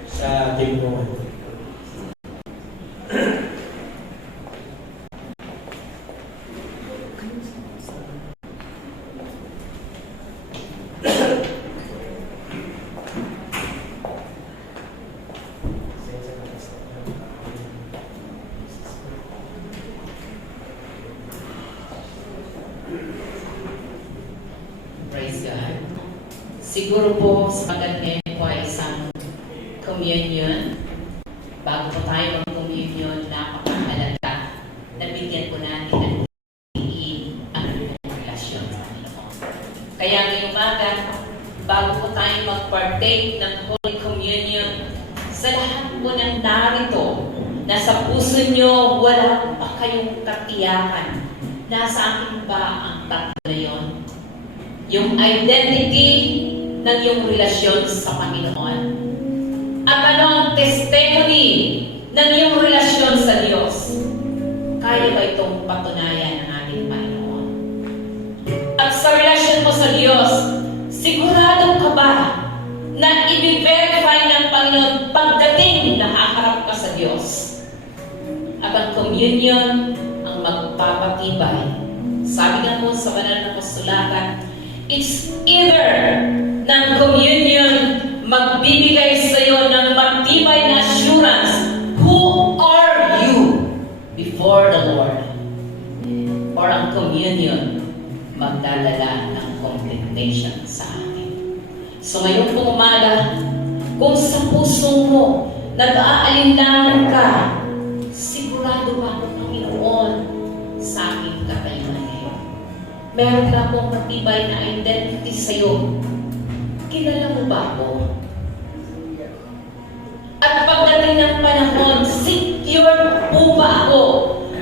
sa ating mga. Praise God. Siguro po sa pagkat ngayon po ay isang communion. Bago po tayo mag-communion, napakahalaga na bigyan po natin ng diin ang relasyon sa Panginoon. Kaya ngayong umaga, bago po tayo mag-partake ng Holy Communion, sa lahat po ng narito, na sa puso nyo wala pa kayong katiyakan Nasa akin ba ang tatlo na yun? Yung identity ng iyong relasyon sa Panginoon. At ano ang testimony ng iyong relasyon sa Diyos? Kaya ba itong patunayan ng ating Panginoon? At sa relasyon mo sa Diyos, sigurado ka ba na i-verify ng Panginoon pagdating na haharap ka sa Diyos? At ang communion ang magpapatibay. Sabi nga mo sa banal na kasulatan, it's either ng communion magbibigay sa iyo ng matibay na assurance, who are you before the Lord? Or ang communion magdadala ng condemnation sa atin. So ngayon pong umaga, kung sa puso mo nag-aalinlangan ka, sigurado ba ang Panginoon sa aking katayuan ngayon? Meron ka akong matibay na identity sa iyo. Kilala mo ba ako? At pagdating ng panahon, secure po ba ako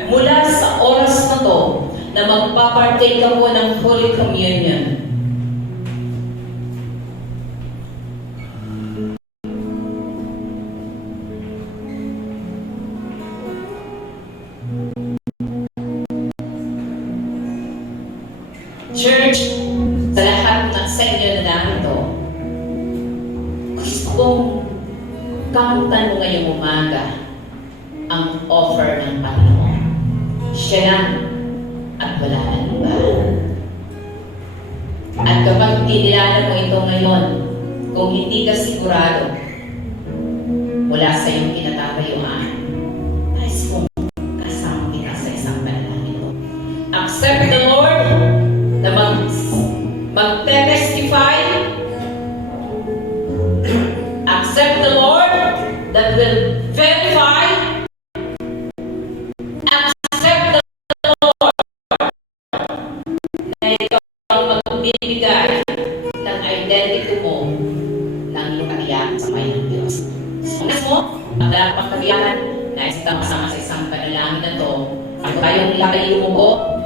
mula sa oras na to na magpapartake ako ng Holy Communion? Church, sa lahat ng sa inyo na narito, gusto kong kamutan mo ngayong umaga ang offer ng Panginoon. Siya lang at wala nang iba. At kapag tinilala mo ito ngayon, kung hindi ka sigurado, wala sa iyong kinatatayuan, nais kong kasama kita sa isang panalangin ito. Accept the Lord na mag-testify. Accept the Lord that will verify. Accept the Lord na ikaw ang magbibigay ng identity mo ng iyong katiyakan sa may ng Diyos. So, nais mo, ang dalawang katiyakan na isang kasama sa isang panalangin na ito, ako tayong lakay lumubo.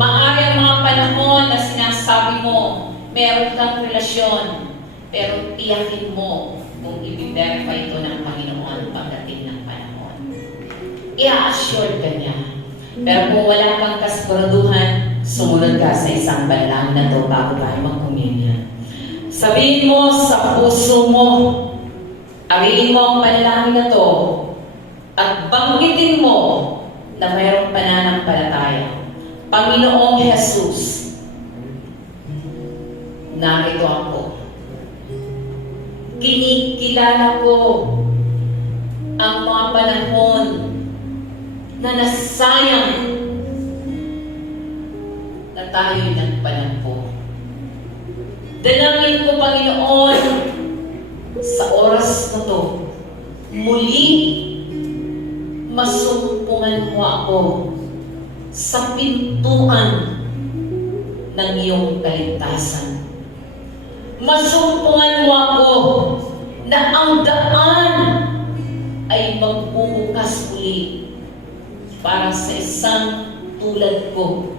Maaari ang mga panahon na sinasabi mo, meron kang relasyon, pero tiyakin mo kung i-verify ito ng Panginoon pagdating ng panahon. I-assure ka niya. Pero kung wala kang kasiguraduhan, sumunod ka sa isang panalangin na ito bago tayo mag-communion. Sabihin mo sa puso mo, ariin mo ang panalangin na ito, at banggitin mo na mayroong pananampalataya. Panginoong Jesus, narito ako. Kinikilala ko ang mga panahon na nasayang na tayo'y nagpalampo. Dalangin ko, Panginoon, sa oras na to, muli masumpungan mo ako sa pintuan ng iyong kaligtasan. Masumpungan mo ako na ang daan ay magbubukas muli para sa isang tulad ko,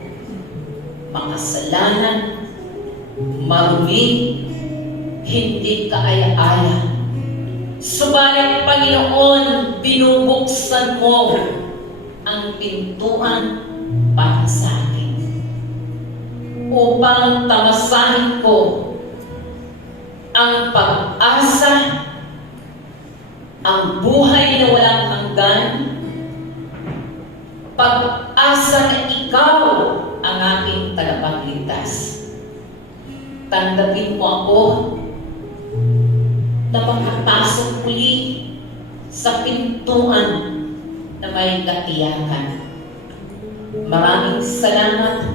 makasalanan, marumi, hindi kaaya-aya. Subalit, Panginoon, binubuksan mo ang pintuan para sa akin upang tamasahin ko ang pag-asa, ang buhay na walang hanggan, pag-asa na ikaw ang aking tagapagligtas. Tanggapin mo ako na makapasok muli sa pintuan na may katiyakan. Maraming salamat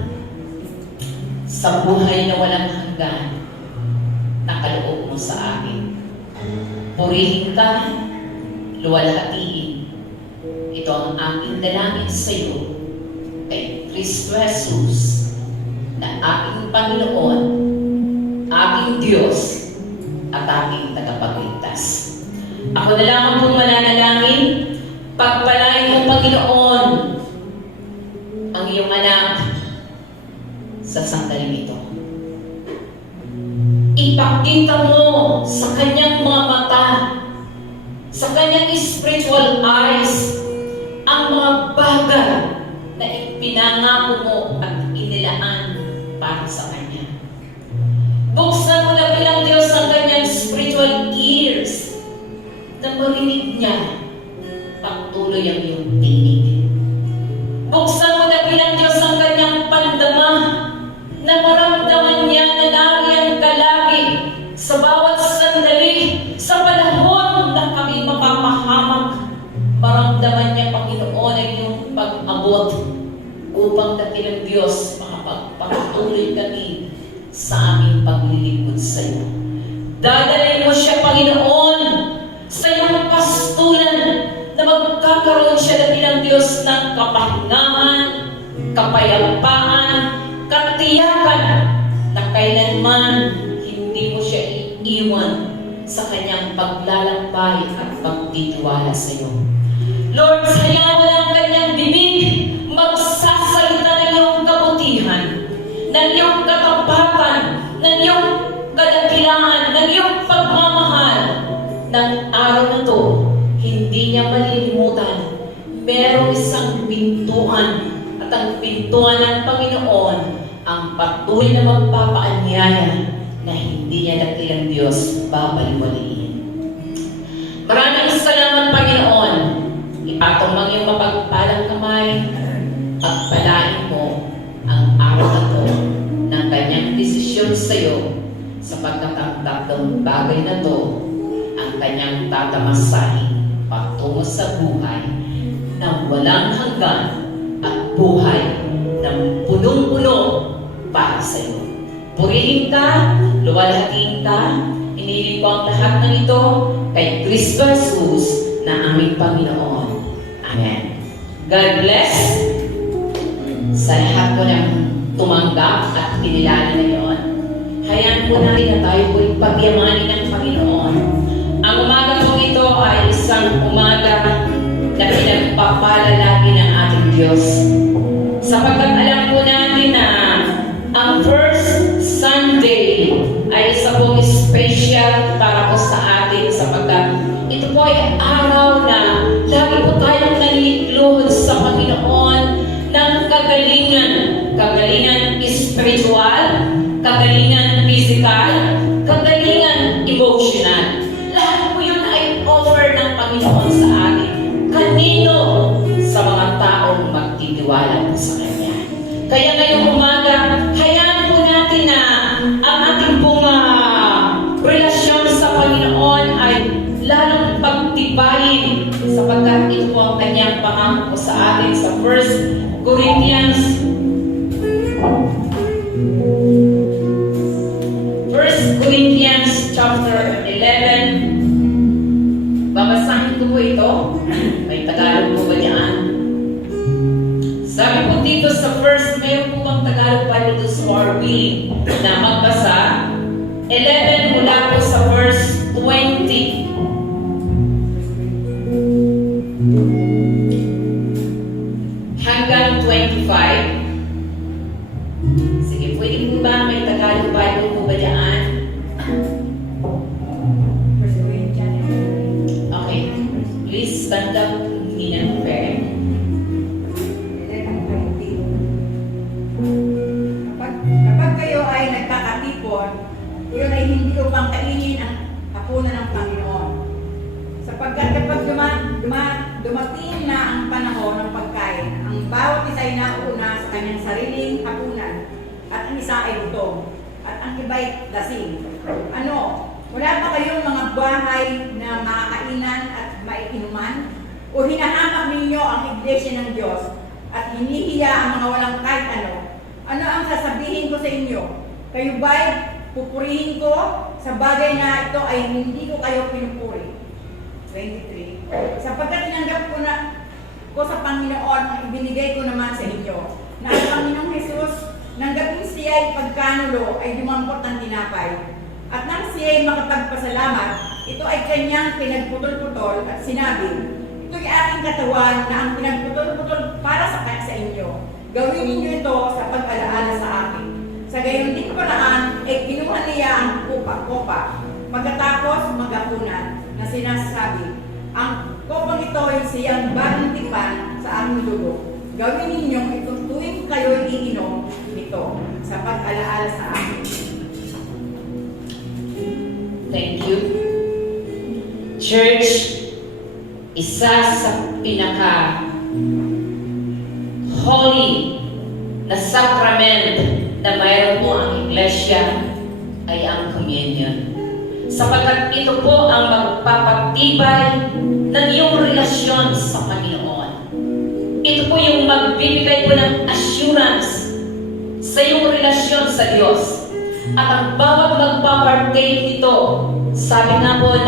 sa buhay na walang hanggan na kaloob mo sa akin. Purihin ka, luwalhatiin. Ito ang aking dalangin sa iyo kay Kristo Jesus na aking Panginoon, aking Diyos, at aking tagapagligtas. Ako na lamang kong mananalangin, pagpalain mo, Panginoon, ang iyong anak sa sandaling ito. Ipakita mo sa kanyang mga mata, sa kanyang spiritual eyes, ang mga bagay na ipinangako mo at inilaan para sa kanya. Buksan mo na bilang Diyos ang kanyang spiritual ears na marinig niya pagtuloy ang iyong tinig. Buksan mo na bilang Diyos ang kanyang pandama na maramdaman niya na nariyan ka lagi sa bawat sandali, sa panahon na kami mapapahamak. Maramdaman niya, Panginoon, ang iyong pag-abot upang dakilang Diyos makapagpatuloy kami sa aming paglilingkod sa iyo. Dadalhin mo siya, Panginoon, sa iyong pastulan na magkakaroon siya bilang Diyos ng kapahingahan, kapayapaan, katiyakan na kailanman hindi mo siya iiwan sa kanyang paglalakbay at pagtitiwala sa iyo. Lord, sayawan ang kanyang bibig, magsasalita ng iyong kabutihan, ng iyong katapatan, ng iyong kadakilaan, ng iyong pagmamahal. Ng araw na to, hindi niya malilimutan, merong isang pintuan, at ang pintuan ng Panginoon ang patuloy na magpapaanyaya na hindi niya dakilang Diyos babaliwaliin. Maraming salamat, Panginoon. Ipatong mang iyong mapagpalang kamay, pagpalain mo ang araw na to ng kanyang desisyon sa iyo, sapagkat ang tatlong bagay na to ang kanyang tatamasahin patungo sa buhay na walang hanggan at buhay ng punong-puno para sa iyo. Purihin ka, luwalhatiin ka, iniling ko ang lahat ng ito kay Kristo Jesus na aming Panginoon. Amen. God bless sa lahat po ng tumanggap at kinilala na yun. Hayaan po natin na tayo po pagyamanin ng Panginoon. Ang umaga po ito ay isang umaga na pinagpapala lagi ng ating Diyos. Sapagkat alam po natin na ang first Sunday ay isa pong special para po sa atin, sapagkat ito po ay araw na lagi po tayong nalilingkod sa Panginoon ng kagalingan. Kagalingan spiritual, kagalingan physical, kagalingan emotional. Lahat po yun ay offer ng Panginoon sa atin. Kanino? Sa mga taong magtitiwala po sa Kanya. Kaya ngayong umaga, hayaan po natin na ang ating pong relasyon sa Panginoon ay lalong pagtibayin, sapagkat ito po ang Kanyang pangako sa atin sa 1 Corinthians 1 Corinthians chapter 11. Babasahin ko po ito. May Tagalog po ba diyan? Sabi po dito sa first, mayroon po bang Tagalog Bible to for we na magbasa? 11 mula po sa verse 20. Hanggang 25. Sige, pwede po ba may Tagalog Bible po ba diyan? Okay. Please stand up. Hindi na pwede. Kapag kayo ay nagkakatipon, yun ay hindi upang kainin ang hapunan ng Panginoon. Sapagkat kapag dumating na ang panahon ng pagkain, ang bawat isa ay nauna sa kanyang sariling hapunan, at ang isa ay gutom, at ang iba ay lasing. Ano? Wala pa kayong mga bahay na makakainan at maiinuman? O hinahamak ninyo ang iglesia ng Diyos at hinihiya ang mga walang kahit ano? Ano ang sasabihin ko sa inyo? Kayo ba'y pupurihin ko sa bagay na ito ay hindi ko kayo pinupuri? 23. Sapagkat tinanggap ko sa Panginoon ang ibinigay ko naman sa inyo, na ang Panginoong Jesus, nang gabing siya ay pagkanulo, ay dumampot ng tinapay. At nang siya ay makapagpasalamat, ito ay kanyang pinagputol-putol at sinabi, ito'y aking katawan na ang pinagputol-putol para sa inyo. Gawin ninyo ito sa pag-alaala sa akin. Sa gayon din paraan, kinuha niya ang kopa. Pagkatapos magapunan na sinasabi, ang kopang ito ay siyang bagong tipan sa aming dugo. Gawin ninyong ito tuwing kayo'y iinom nito sa pag-alaala sa amin. Thank you. Church, isa sa pinaka-holy na sacrament na mayroon po ang iglesia ay ang communion. Sapagkat ito po ang magpapatibay ng iyong relasyon sa Panginoon. Ito po yung magbibigay po ng assurance sa iyong relasyon sa Diyos. At ang bawat magpapartake nito, sabi nga po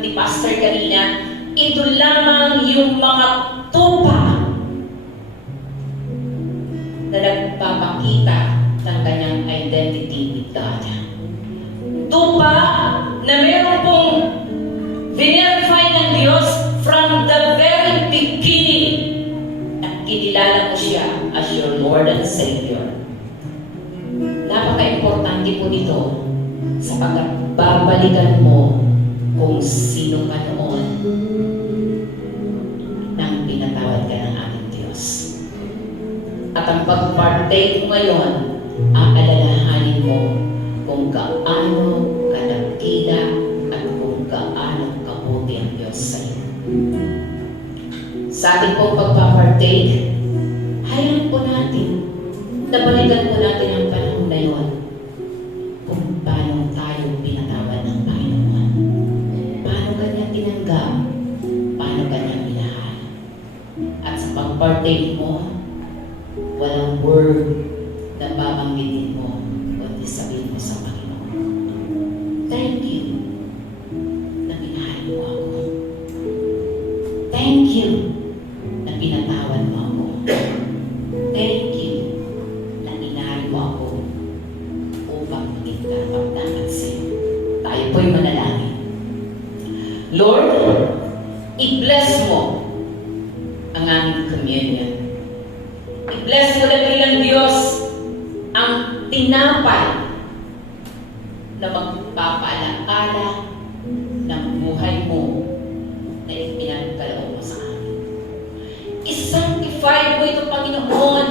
ni Pastor kanina, ito lamang yung mga tupa na nagpapakita ng kanyang identity with God. Tupa na meron pong verify ng Diyos from the very beginning at kinilala mo siya as your Lord and Savior. Napaka-importante po nito sapagkat babalikan mo kung sino ka noon nang pinatawad ka ng ating Diyos. At ang pag-partake mo ngayon, aalalahanin mo kung gaano kadakila at kung gaano kabuti ang Diyos sa iyo. Sa ating pong pagpapartake, hayaan po natin, nabalikan po natin ang panahon na yun kung paano tayo pinatawad ng Panginoon. Paano kanya tinanggap, paano kanya minahal. At sa pagpartake mo, walang word na babanggitin mo kundi sabihin mo sa Panginoon, thank you na minahal mo ako. Thank you na pinatawad mo ako. Thank you na inari mo ako upang maging karapat-dapat sa'yo. Tayo po'y manalangin. Lord, i-bless mo ang aming communion. I-bless mo na bilang Diyos ang tinapay na magpapaalala ng buhay mo na ipinagkaloob mo sa amin. I-sanctify mo ito, Panginoon,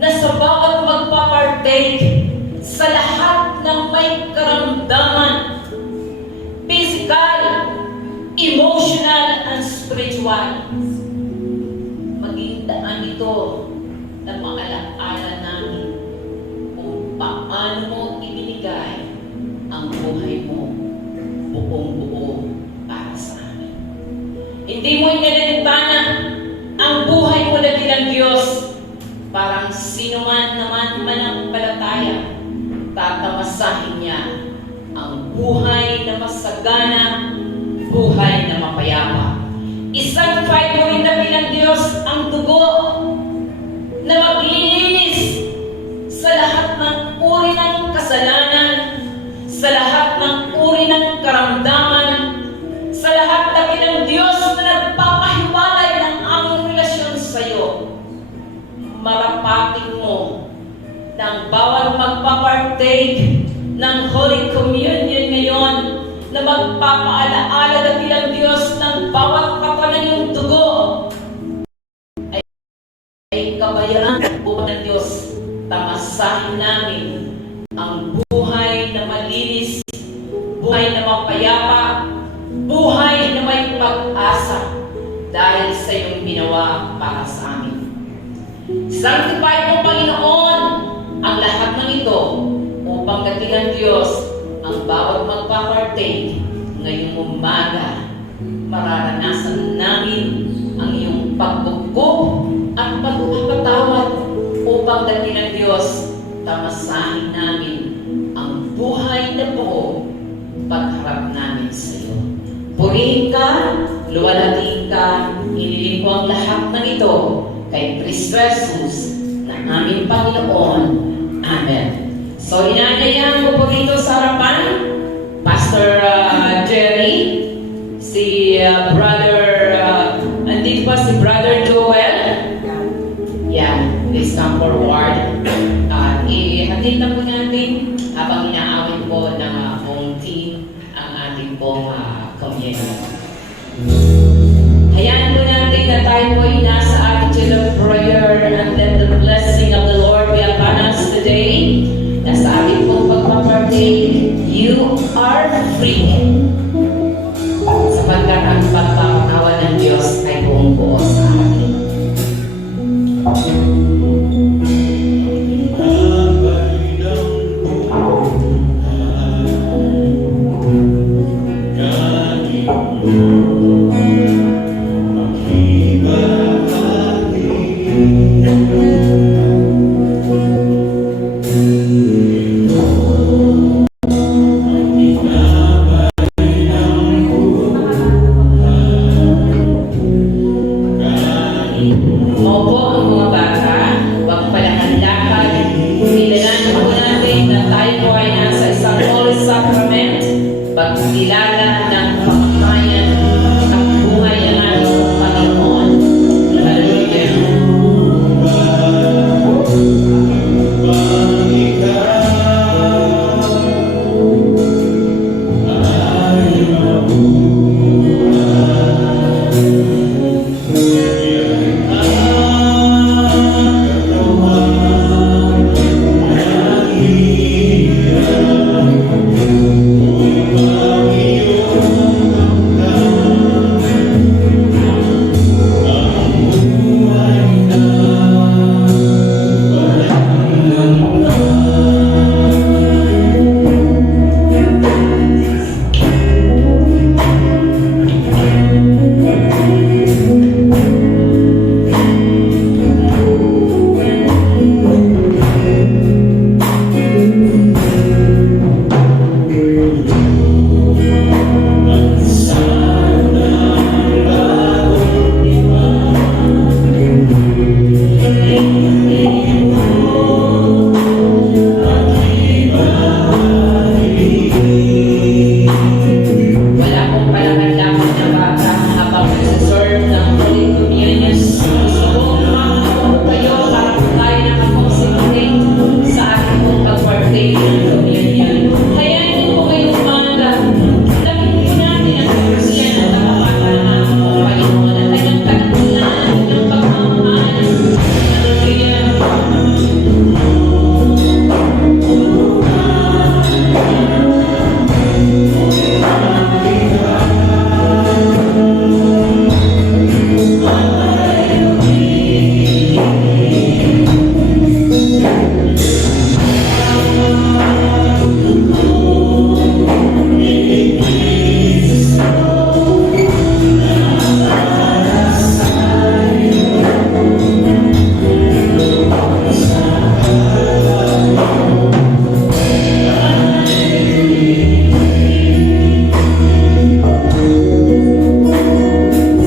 na sa bawat magpapartake sa lahat ng may karamdaman, physical, emotional, and spiritual. Maging daan ito na maalaala namin kung paano mo ibinigay ang buhay mo buong-buo para sa amin. Hindi mo inalintana ang buhay mo na bilang Diyos. Parang sino man naman manampalataya, tatamasahin niya ang buhay na masagana, buhay na mapayapa. I-sanctify mo rin na bilang Diyos ang dugo na maglilinis sa lahat ng uri ng kasalanan, sa lahat ng uri ng karamdaman, sa lahat na bilang Diyos na nagpapahiwalay ng aming relasyon sa iyo. Marapating mo ng bawat magpapartake ng Holy Communion ngayon na magpapaalaala na bilang Diyos ng bawat kapanayong dugo ay kabayaran po ng Diyos. Tamasahin namin ang buhay na malinis, buhay na mapayapa, buhay na may pag-asa dahil sa iyong ginawa para sa amin. Sanctify mo, Panginoon, ang lahat ng ito upang gatilang Diyos ang bawat magpapartake ngayong umaga. Mararanasan namin ang iyong pagbugbog at pagpapatawad upang gatilang Diyos tamasahin namin ang buhay na buo pagharap namin sa iyo. Purihin ka, luwalhatiin ka, iniling ko ang lahat ng ito kay Kristo Jesus na aming Panginoon. Amen. So, inanyayahan ko po dito sa harapan, Pastor Jerry, si nandito pa si Brother Joel. Yeah, please come forward. ihatid na po natin habang inaawit po ng buong team ang ating pong communion. Hayaan po natin na tayo po ay nasa attitude of prayer and let the blessing of the Lord be upon us today. Nasa ating pong pagpapartake, you are free. Sapagkat ang pagpapakawa ng Diyos ay buong buo sa atin. Opo, ang mga bata, huwag palakad-lakad. Kailangan po natin na tayo po ay nasa isang Holy Sacrament, pagkilala ng pamamayan at buhay ng ating Panginoon. Hallelujah. Wala pong palakad-lakad na bata habang nagsiserve ng Holy Communion. Gusto kong makakapag kayo para po tayo nakakonsentrate sa ating pong pag-partake ng communion. Hayaan niyo po kayo umaga. Lamin po natin ang kursiyan at nakapatahan ng Panginoon at kanyang katulan ng pagmamahal. Hallelujah.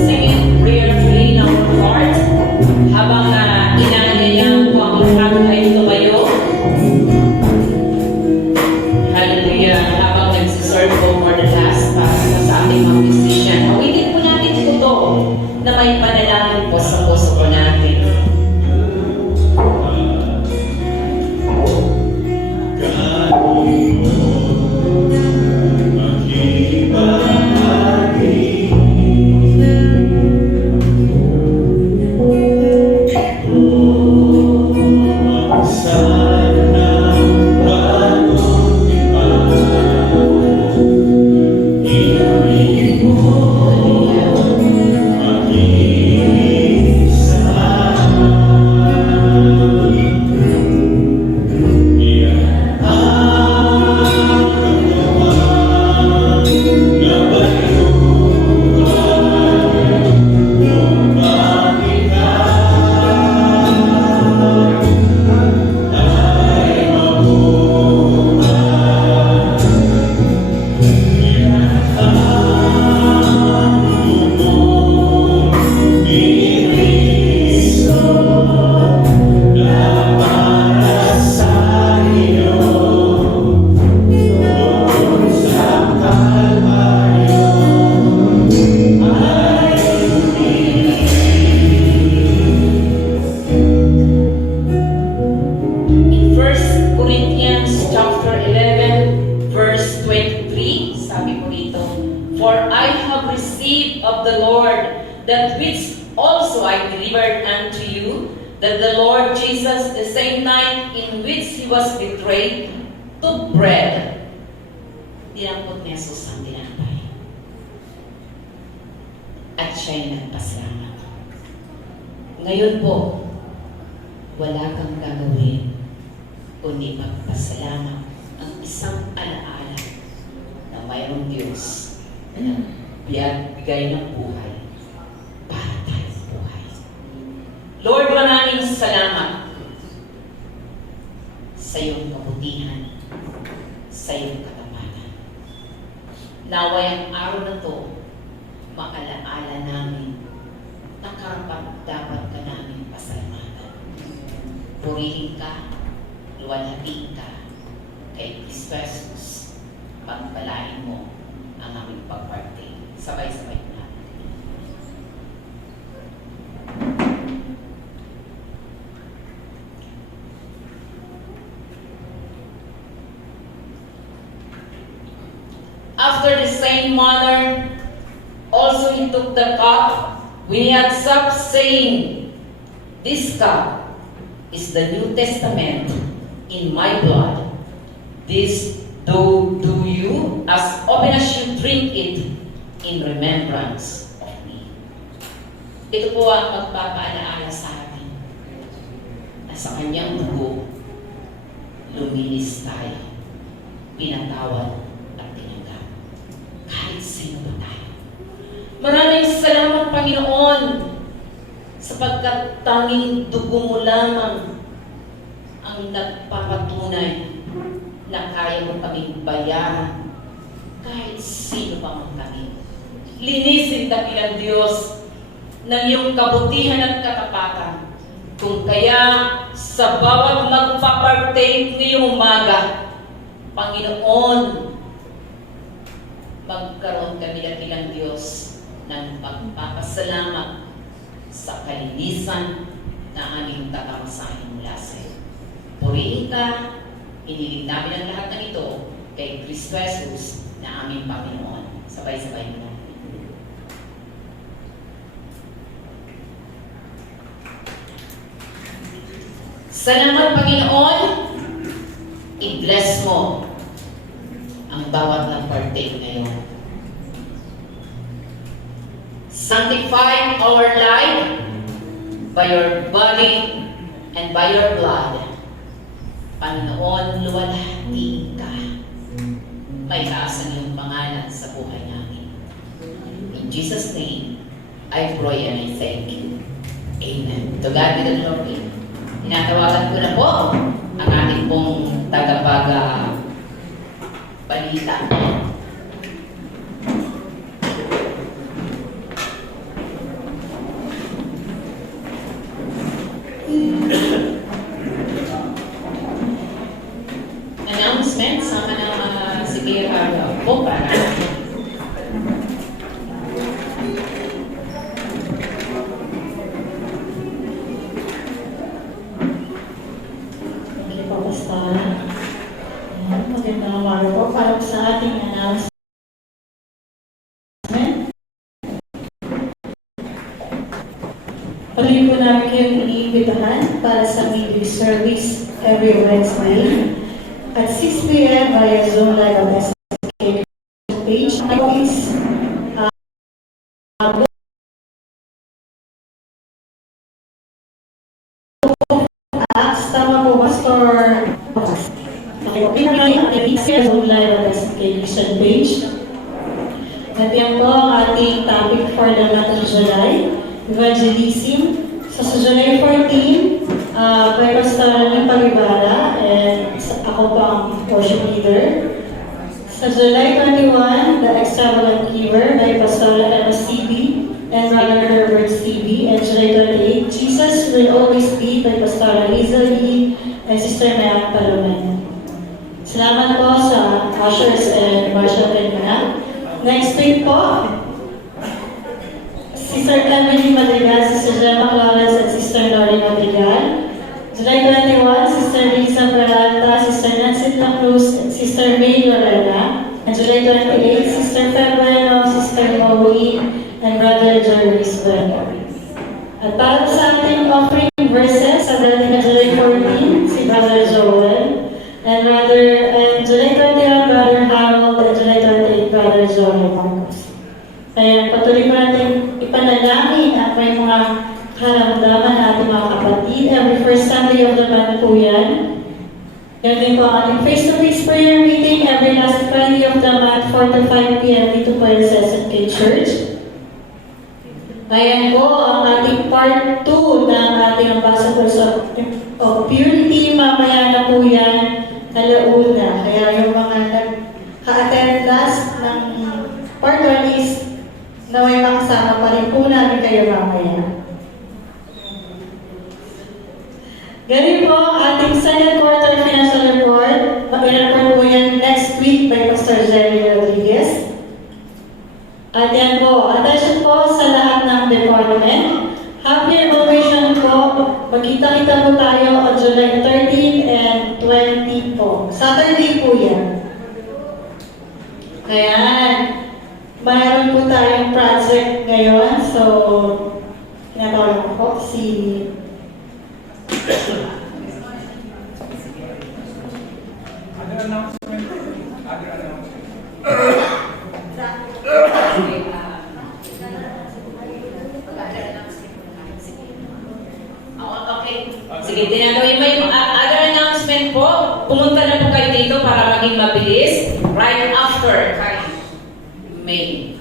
Singing prayerfully in our heart habang inaanyayahan po ang lahat ay tumayo. Hallelujah. Habang nagsiserve po for the last para sa ating mga musician. Awitin po natin ito na may panalangin po sa puso po natin. Sa that which also I delivered unto you, that the Lord Jesus, the same night in which he was betrayed, took bread. Dinampot ni Jesus ang tinapay. At siya'y nagpasalamat. Ngayon po, wala kang gagawin kundi magpasalamat ang isang alaala na mayroong Diyos na nagbigay ng buhay para tayong buhay. Lord, maraming salamat sa iyong kabutihan, sa iyong katapatan. Naway ang araw na to, maalaala namin na karapat dapat ka namin pasalamatan. Purihin ka, luwalhatiin ka kay Kristo Jesus. Pagpalain mo ang aming pagparte. Sabay-sabay na. After the same manner, also he took the cup when he had supped, saying, This cup is the New Testament in my blood. This do you as often as you drink it in remembrance of me. Ito po ang magpapaalaala sa atin na sa kanyang dugo, luminis tayo, pinatawad at tinanggap. Kahit sino ba tayo. Maraming salamat, Panginoon, sapagkat tanging dugo mo lamang ang nagpapatunay na kaya mo kaming bayaran kahit sino pa man kami. Linisin dakilang Diyos ng iyong kabutihan at katapatan. Kung kaya sa bawat magpapartake ngayong umaga, Panginoon, magkaroon kami dakilang Diyos ng pagpapasalamat sa kalinisan na aming tatamasahin mula sa iyo. Purihin ka, inilig namin ang lahat ng ito kay Kristo Jesus na aming Panginoon. Sabay-sabay na natin. Salamat, Panginoon. I-bless mo ang bawat ng partake ngayon. Sanctify our life by your body and by your blood. Panginoon, luwalhati ka. May taas ang iyong pangalan sa buhay namin. In Jesus' name, I pray and I thank you. Amen. To God be the glory. Tinatawagan ko na po ang ating pong balita. Announcement, sama na si Kira po para Magandang umaga po. Para sa ating announcement, patuloy po namin kayong iniimbitahan para sa midweek service every Wednesday at 6 p.m. via Zoom live on SK page. Please, tama po, Pastor. Pinakaya ang i-share Zoom live on SK page. At yan po ang ating topic for the month of July, evangelism. So sa July 14, by Pastor Rene Palibara, and ako po ang worship leader. Sa July 21, the extravagant giver by Pastor MSCB and Brother Herbert CB. And July 28, Jesus Will Always Be by Pastor Liza Lee and Sister Mayak Palomen. Salamat po sa ushers and Marshall and Manak. Next week po, Sister Emily Madrigal, Sister Gemma Flores, and Sister Lori Madrigal. July 21, Sister Lisa Peralta, Sister Nancy La Cruz, and Sister May Lorena. And July 28, Sister Fabrano, Sister Maureen, and Brother Jerry Bueno. At para sa ating offering verses, sa dating na July 14, si Brother Joel, and July 21, Brother Harold, and July 28, Brother Joel Marcos. Kaya patuloy po natin ipanalangin at may mga karamdaman na ating mga kapatid. Every first Sunday of the month po yan. Yan din po ang ating face-to-face prayer meeting every last Friday of the month, 4 to 5 p.m. dito po sa SNK Church. Ayan po ang ating part 2 ng ating Ambassadors of Purity. Mamaya na po yan, alauna. Kaya yung mga nagka-attend last ng part 1 is na may makasama pa rin po namin kayo mamaya. Ganun po ang ating second quarter financial report. Mag-report po yan next week by Pastor Jerry Rodriguez. At yan po, attention po sa lahat ng department. Happy evaluation po. Magkita-kita po tayo on July 13 and 20 po. Saturday po yan. Ayan. Mayroon po tayong project ngayon. So, kinatawag ko po si Okay. Sige, tinanong may other announcement po. Pumunta na po kayo dito para maging mabilis. Right after kay May.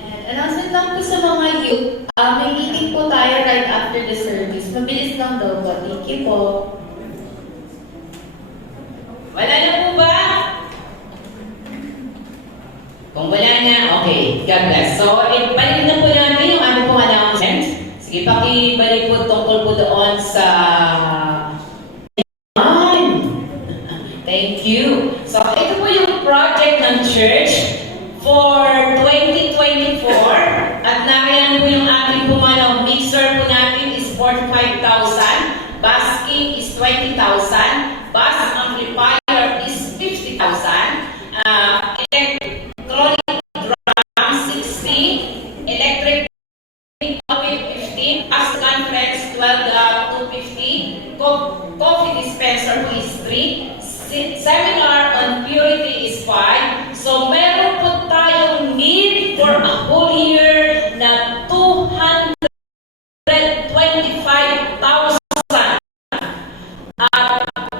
And announcement lang po sa mga youth. May meeting po tayo right after the service. Mabilis lang daw po. Thank you po. Wala na po ba? Kung wala na, okay. God bless. So, balik na po natin yung ano pong announcement. Sige, pakibalik po tungkol po doon sa... Thank you. So, ito po yung project ng church for 2024. At nariyan po yung ating pumanaw. Mixer po natin is 45,000. Basking is 20,000. Bass amplifier is 50,000. Electronic drum 60. Electric 15. As conference 250. Coffee dispenser is 3. Seminar on purity is 5. So meron po tayong need for a whole year na 225,000.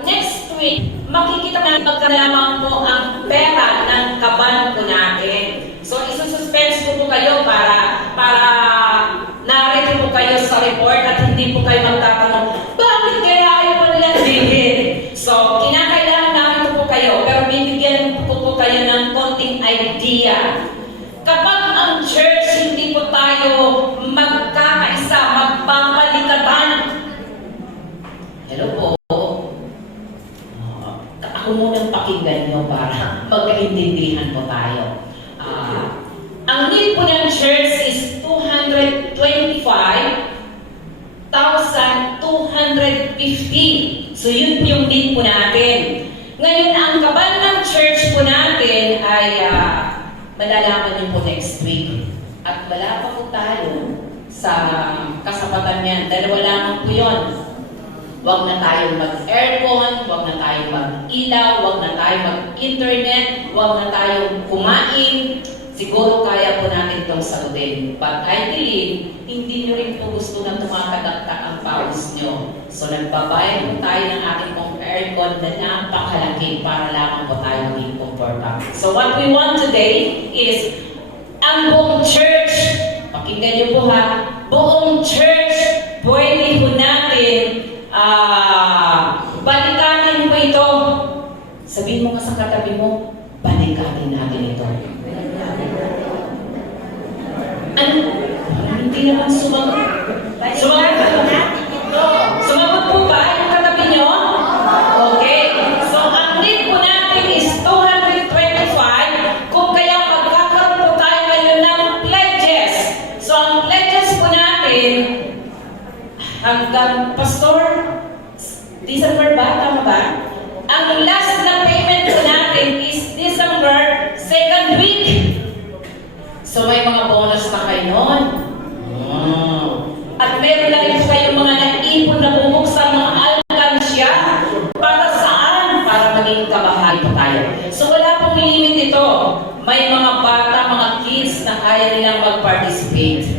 Next week, makikita natin magkalamang po ang pera ng kaban po natin. So isususpense ko po kayo para narito po kayo sa report at hindi po kayo magtatanong, bakit kaya ayaw pa nila bigyan? So kinakailangan namin po kayo, pero bibigyan ko po kayo ng konting idea. Kapag ang church hindi po tayo magkakaisa, magpapalikaban. Hello po. Ako munang pakinggan nyo para magkaintindihan po tayo. Ang need po ng church is 225,250. So yun po yung need po natin. Ngayon, ang kaban ng church po natin ay malalaman niyo po next week. At wala pa po tayo sa kasapatan niyan. Dalawa lamang po yun. Huwag na tayong mag-aircon, huwag na tayong mag-ilaw, huwag na tayong mag-internet, huwag na tayong kumain. Siguro kaya po natin itong sagutin. But I believe, hindi nyo rin po gusto na tumakadaktak ang pawis nyo. So nagbabayad po tayo ng ating pong aircon na napakalaki para lamang po tayo maging comfortable. So what we want today is ang buong church, pakinggan nyo po ha, buong church, pwede po natin balikatin po ito. Sabihin mo nga sa katabi mo, balikatin natin ito. Ano? Hindi naman sumagot. Sumagot po ba yung katabi nyo? Okay. So, ang need po natin is 225. Kung kaya magkakaroon po tayo ngayon ng pledges. So, ang pledges po natin hanggang Pastor, December ba? Tama ba? Ang last na payment po natin is December 2nd week. So may mga bonus na kayo nun. At meron na rin kayong mga naipon na bubuksan mga alkansya para saan? Para maging kabahay po tayo. So wala pong limit ito. May mga bata, mga kids na kaya nilang mag-participate.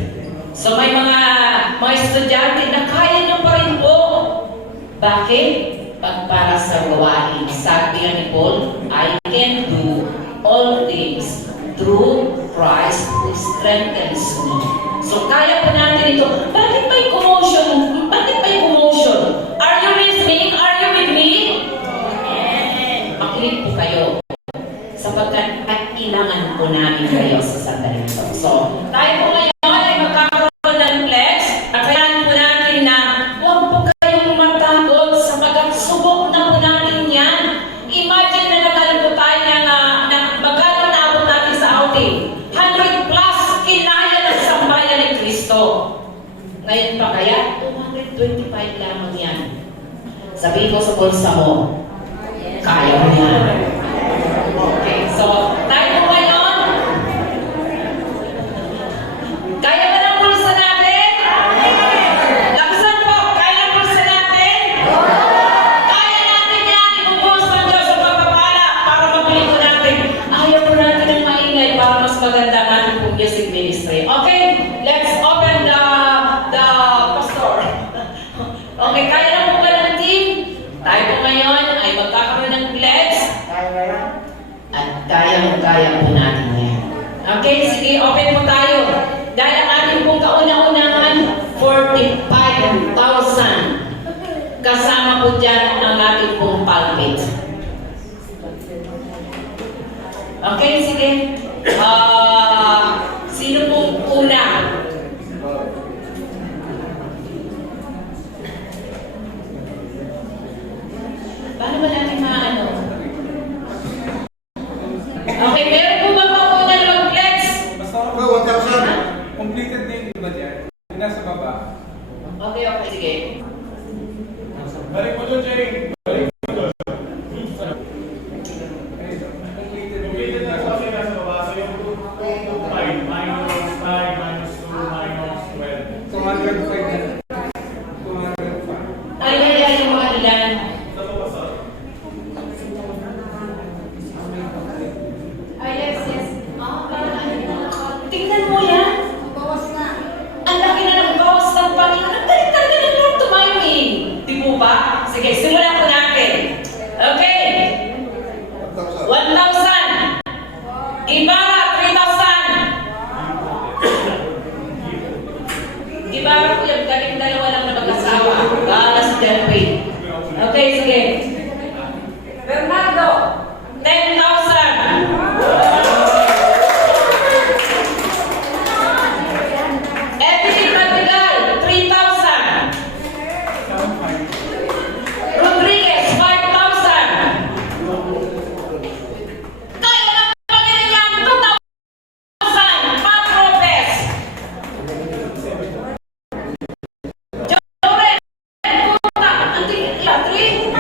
So may mga estudyante na kaya nyo pa rin po. Bakit? Para sa gawain. Sabi ni Paul, I can do all things through Christ who strengthens me. So kaya po natin ito. Bakit may commotion? Bakit may commotion? Are you listening? Are you with me? Makinig po kayo. Sapagkat at kailangan po namin kayo sa sandali ito. So, tayo po ngayon ay magkakaroon ng pledge at kailangan po natin na huwag po kayong matakot sapagkat subok na po natin yan. Imagine na nagkaroon po tayo na magkano na abot natin sa outing. 100 plus kinaya ng sambayan ni Kristo. Ngayon pa kaya, 225 lamang yan. Sabihin ko sa bulsa mo, kaya mo yan. Okay, so tayo po ngayon. Kaya ba ng bulsa natin? Lakasan po, kaya ng bulsa natin? Kaya natin yan, ibubulsa ng Diyos sa pagpapala para mabili po natin. Ayaw po natin ng maingay para mas maganda ang ating pong music ministry. Okay, let's open the pastor. Okay, kaya na po ba ng team? Tayo po ngayon ay magkakaroon ng pledge. At kaya po natin yan. Okay, sige, open po tayo. Dahil ang ating pong kauna-unahan, 45,000. Kasama po dyan ang ating pong pulpit. Okay, sige. Sino pong una? Paano ba natin maano? Okay, meron po ba mauna ng pledge? Basta ako 1,000. Completed na yung iba dyan. Yung nasa baba. Okay, sige. Balik mo doon, Jerry. Balik mo doon. Completed na kasi nasa baba. So yung 5 minus 5 minus 2 minus 12. 205 na. 205. Ay, yung mga ilan. Yes. Tingnan mo yan. Ang laki na ng bawas ng Panginoon. Ang galing-galing na lang tumiming. Di po ba? Sige, simulan po natin. Okay. 1,000. Gibara, 3,000. Gibara po yung galing dalawa lang na mag-asawa. Bahala si Delphi. Okay, sige. Bernardo, 10,000. Evelyn Madrigal, 3,000. Rodriguez, 5,000. Kaya na Panginoon yan, 2,000. Pat Lopez. Joren, puta, anting, 3.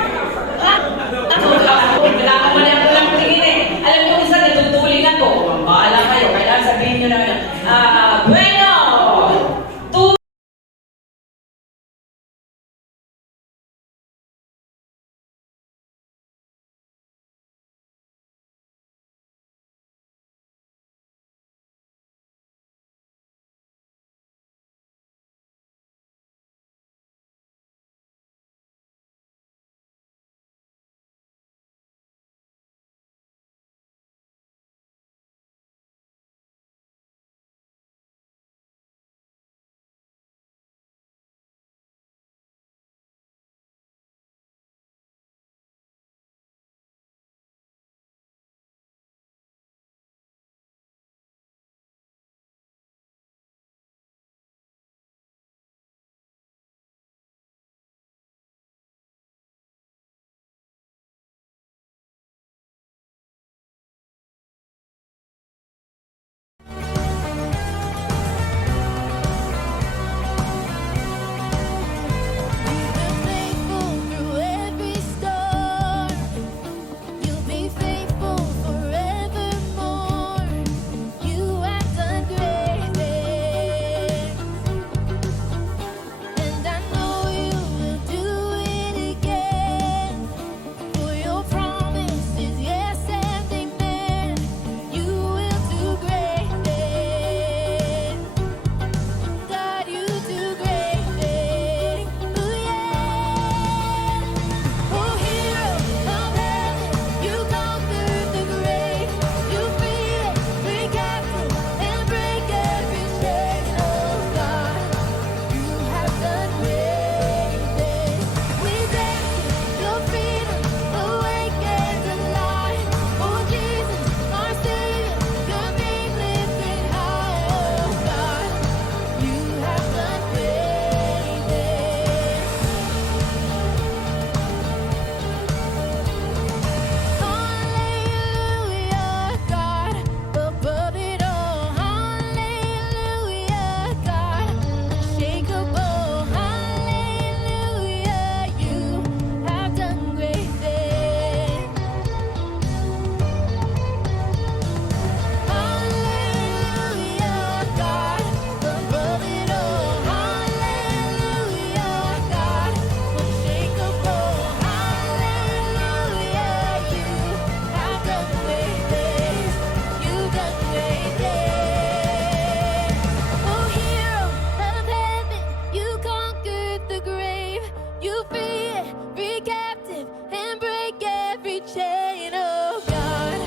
You free every captive and break every chain. Oh God,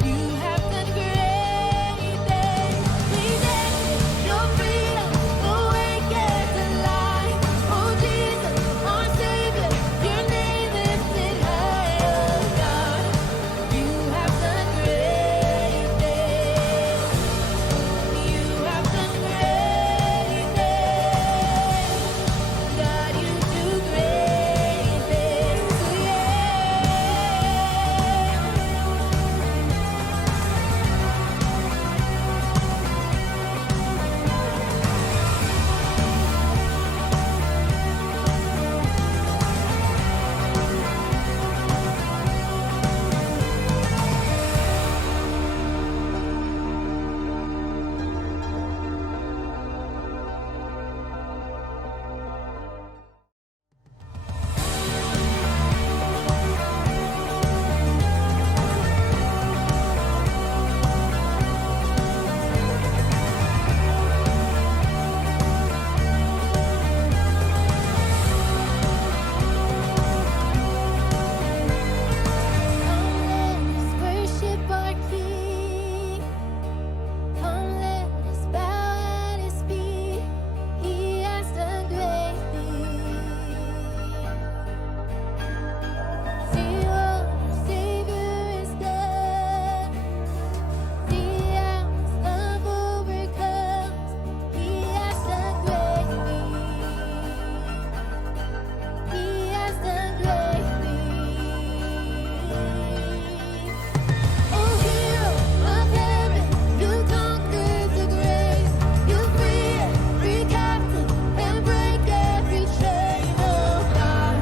you have done great things. We dance your freedom, awake as a light. Oh Jesus, our Savior, your name lifted high. Oh God, you have done great things. You have done great things. God, you do great things. Come let us worship our King. Come let us bow at His feet. He has done great things. See what our Savior has done. See how His love overcomes. He has done great things. He has done great things. Oh, hero of heaven, you conquered the grave. You free every captive and break every chain. Oh God,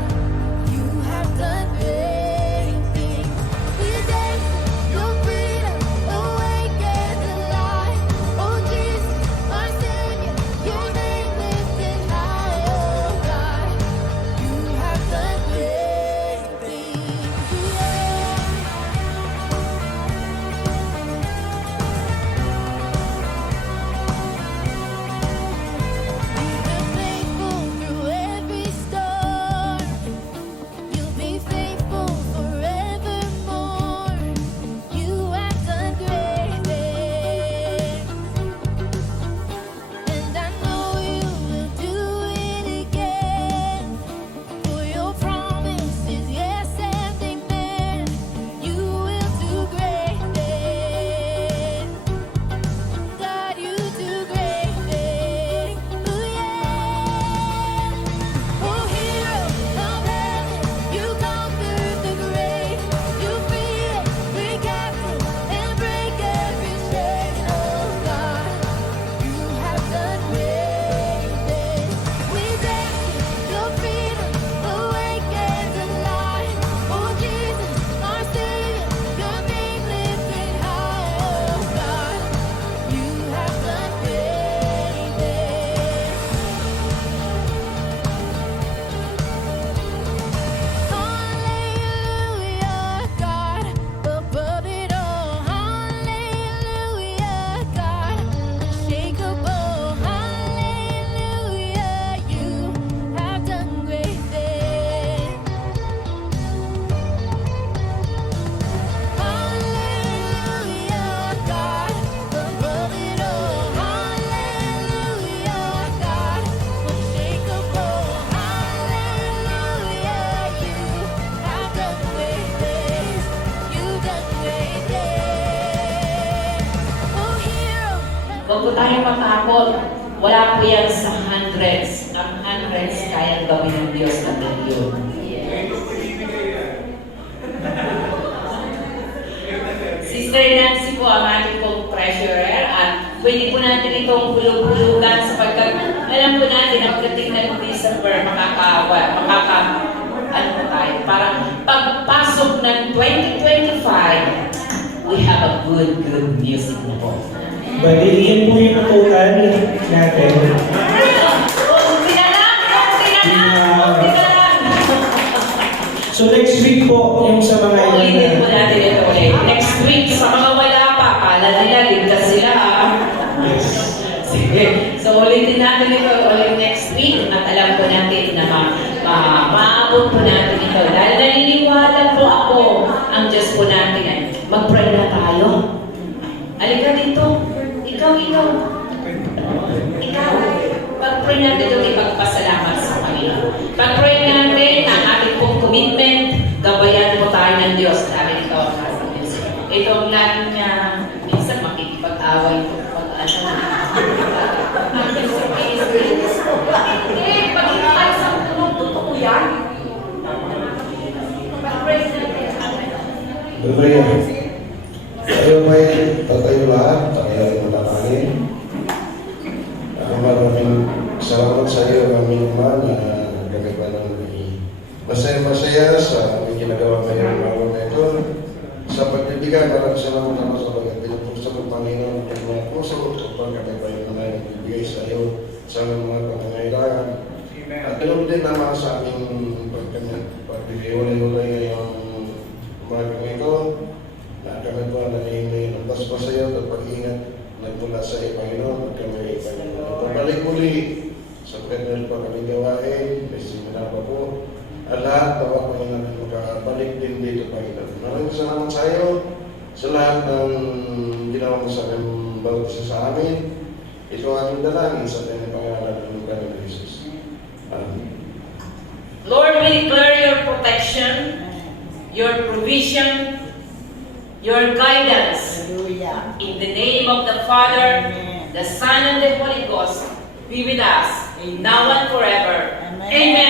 you have done great things. We dance your freedom, awake as a light. Oh Jesus, our Savior, your name lifted high. Oh God, you have done great things. You've been faithful through every storm. You'll be faithful forevermore. You have done great things, and I know you will do it again. For your promise is yes and amen. You will do great things. God, you do great things. Oh yeah. Oh hero of heaven, you conquered the grave. You free every captive and break every chain. Oh God, you have done great things. We dance your freedom, awake as a light. Oh Jesus, our Savior, your name lifted high. Oh God, you have done great things. Hallelujah, God, above it all. Hallelujah, God, unshakable. Hallelujah, you have done great things. Hallelujah, God, above it all. Hallelujah, God, unshakable. Hallelujah, you have done great things. You've done great things. Oh, hero. Huwag po tayo matakot. Wala po yan sa hundreds. Ang hundreds kaya gawin ng Diyos na milyon. Sister Nancy po ang ating pong treasurer at pwede po natin itong hulog-hulugan sapagkat alam po natin ang pagdating ng December ano po tayo, parang pagpasok ng 2025, we have a good music na po. Bali, yan po yung natutunan natin. Kunti na lang! So next week po, yung sa mga Ulitin po natin ito ulit. Next week, sa mga wala pa, kala nila, ligtas sila ha. Yes. Sige. So ulitin natin ito ulit next week at alam po natin na maabot po natin ito. Dahil naniniwala po ako ang Diyos po natin ay mag-pray na tayo. Halika dito. Ikaw. Pag-pray natin ito, ipagpasalamat sa Panginoon. Pag-pray natin ang ating pong commitment, gabayan po tayo ng Diyos dahil ito ang nasa Diyos. Ito ang lagi niya, minsan makikipag-away po pag ano. Pag ay sa tulong, totoo yan. Pag-pray natin. Maria, tayo may tatayo lahat, tayo ay matatangin. Maraming salamat sa iyo, aming Ama, na kami pa nang masaya-masaya sa aming ginagawa ngayong araw na ito. Sa pagbibigay, maraming salamat naman sa pagkakas puso ng Panginoon, ang mga puso kapag kami pa yung mga nagbibigay sa iyo sa aming mga pangangailangan. At ganoon din naman sa aming pagbibigay-ulay-ulay ngayong umaga ito, na kami po nangyayari ng basbas sa iyo at pag-ingat nagmula sa iyo, Panginoon, at kami pabalik muli sa pwede pa kami gawain, may seminar pa po, at lahat na ako Panginoon makabalik din dito, Panginoon. Maraming salamat sa iyo sa lahat ng ginawa mo sa amin, bawat isa sa amin. Ito ang aming dalangin sa ating pangalan ng Panginoon Jesus. Amen. Lord, we declare your protection, your provision, your guidance. Hallelujah. In the name of the Father, Amen. the Son, and the Holy Ghost, be with us, now and forever. Amen. Amen.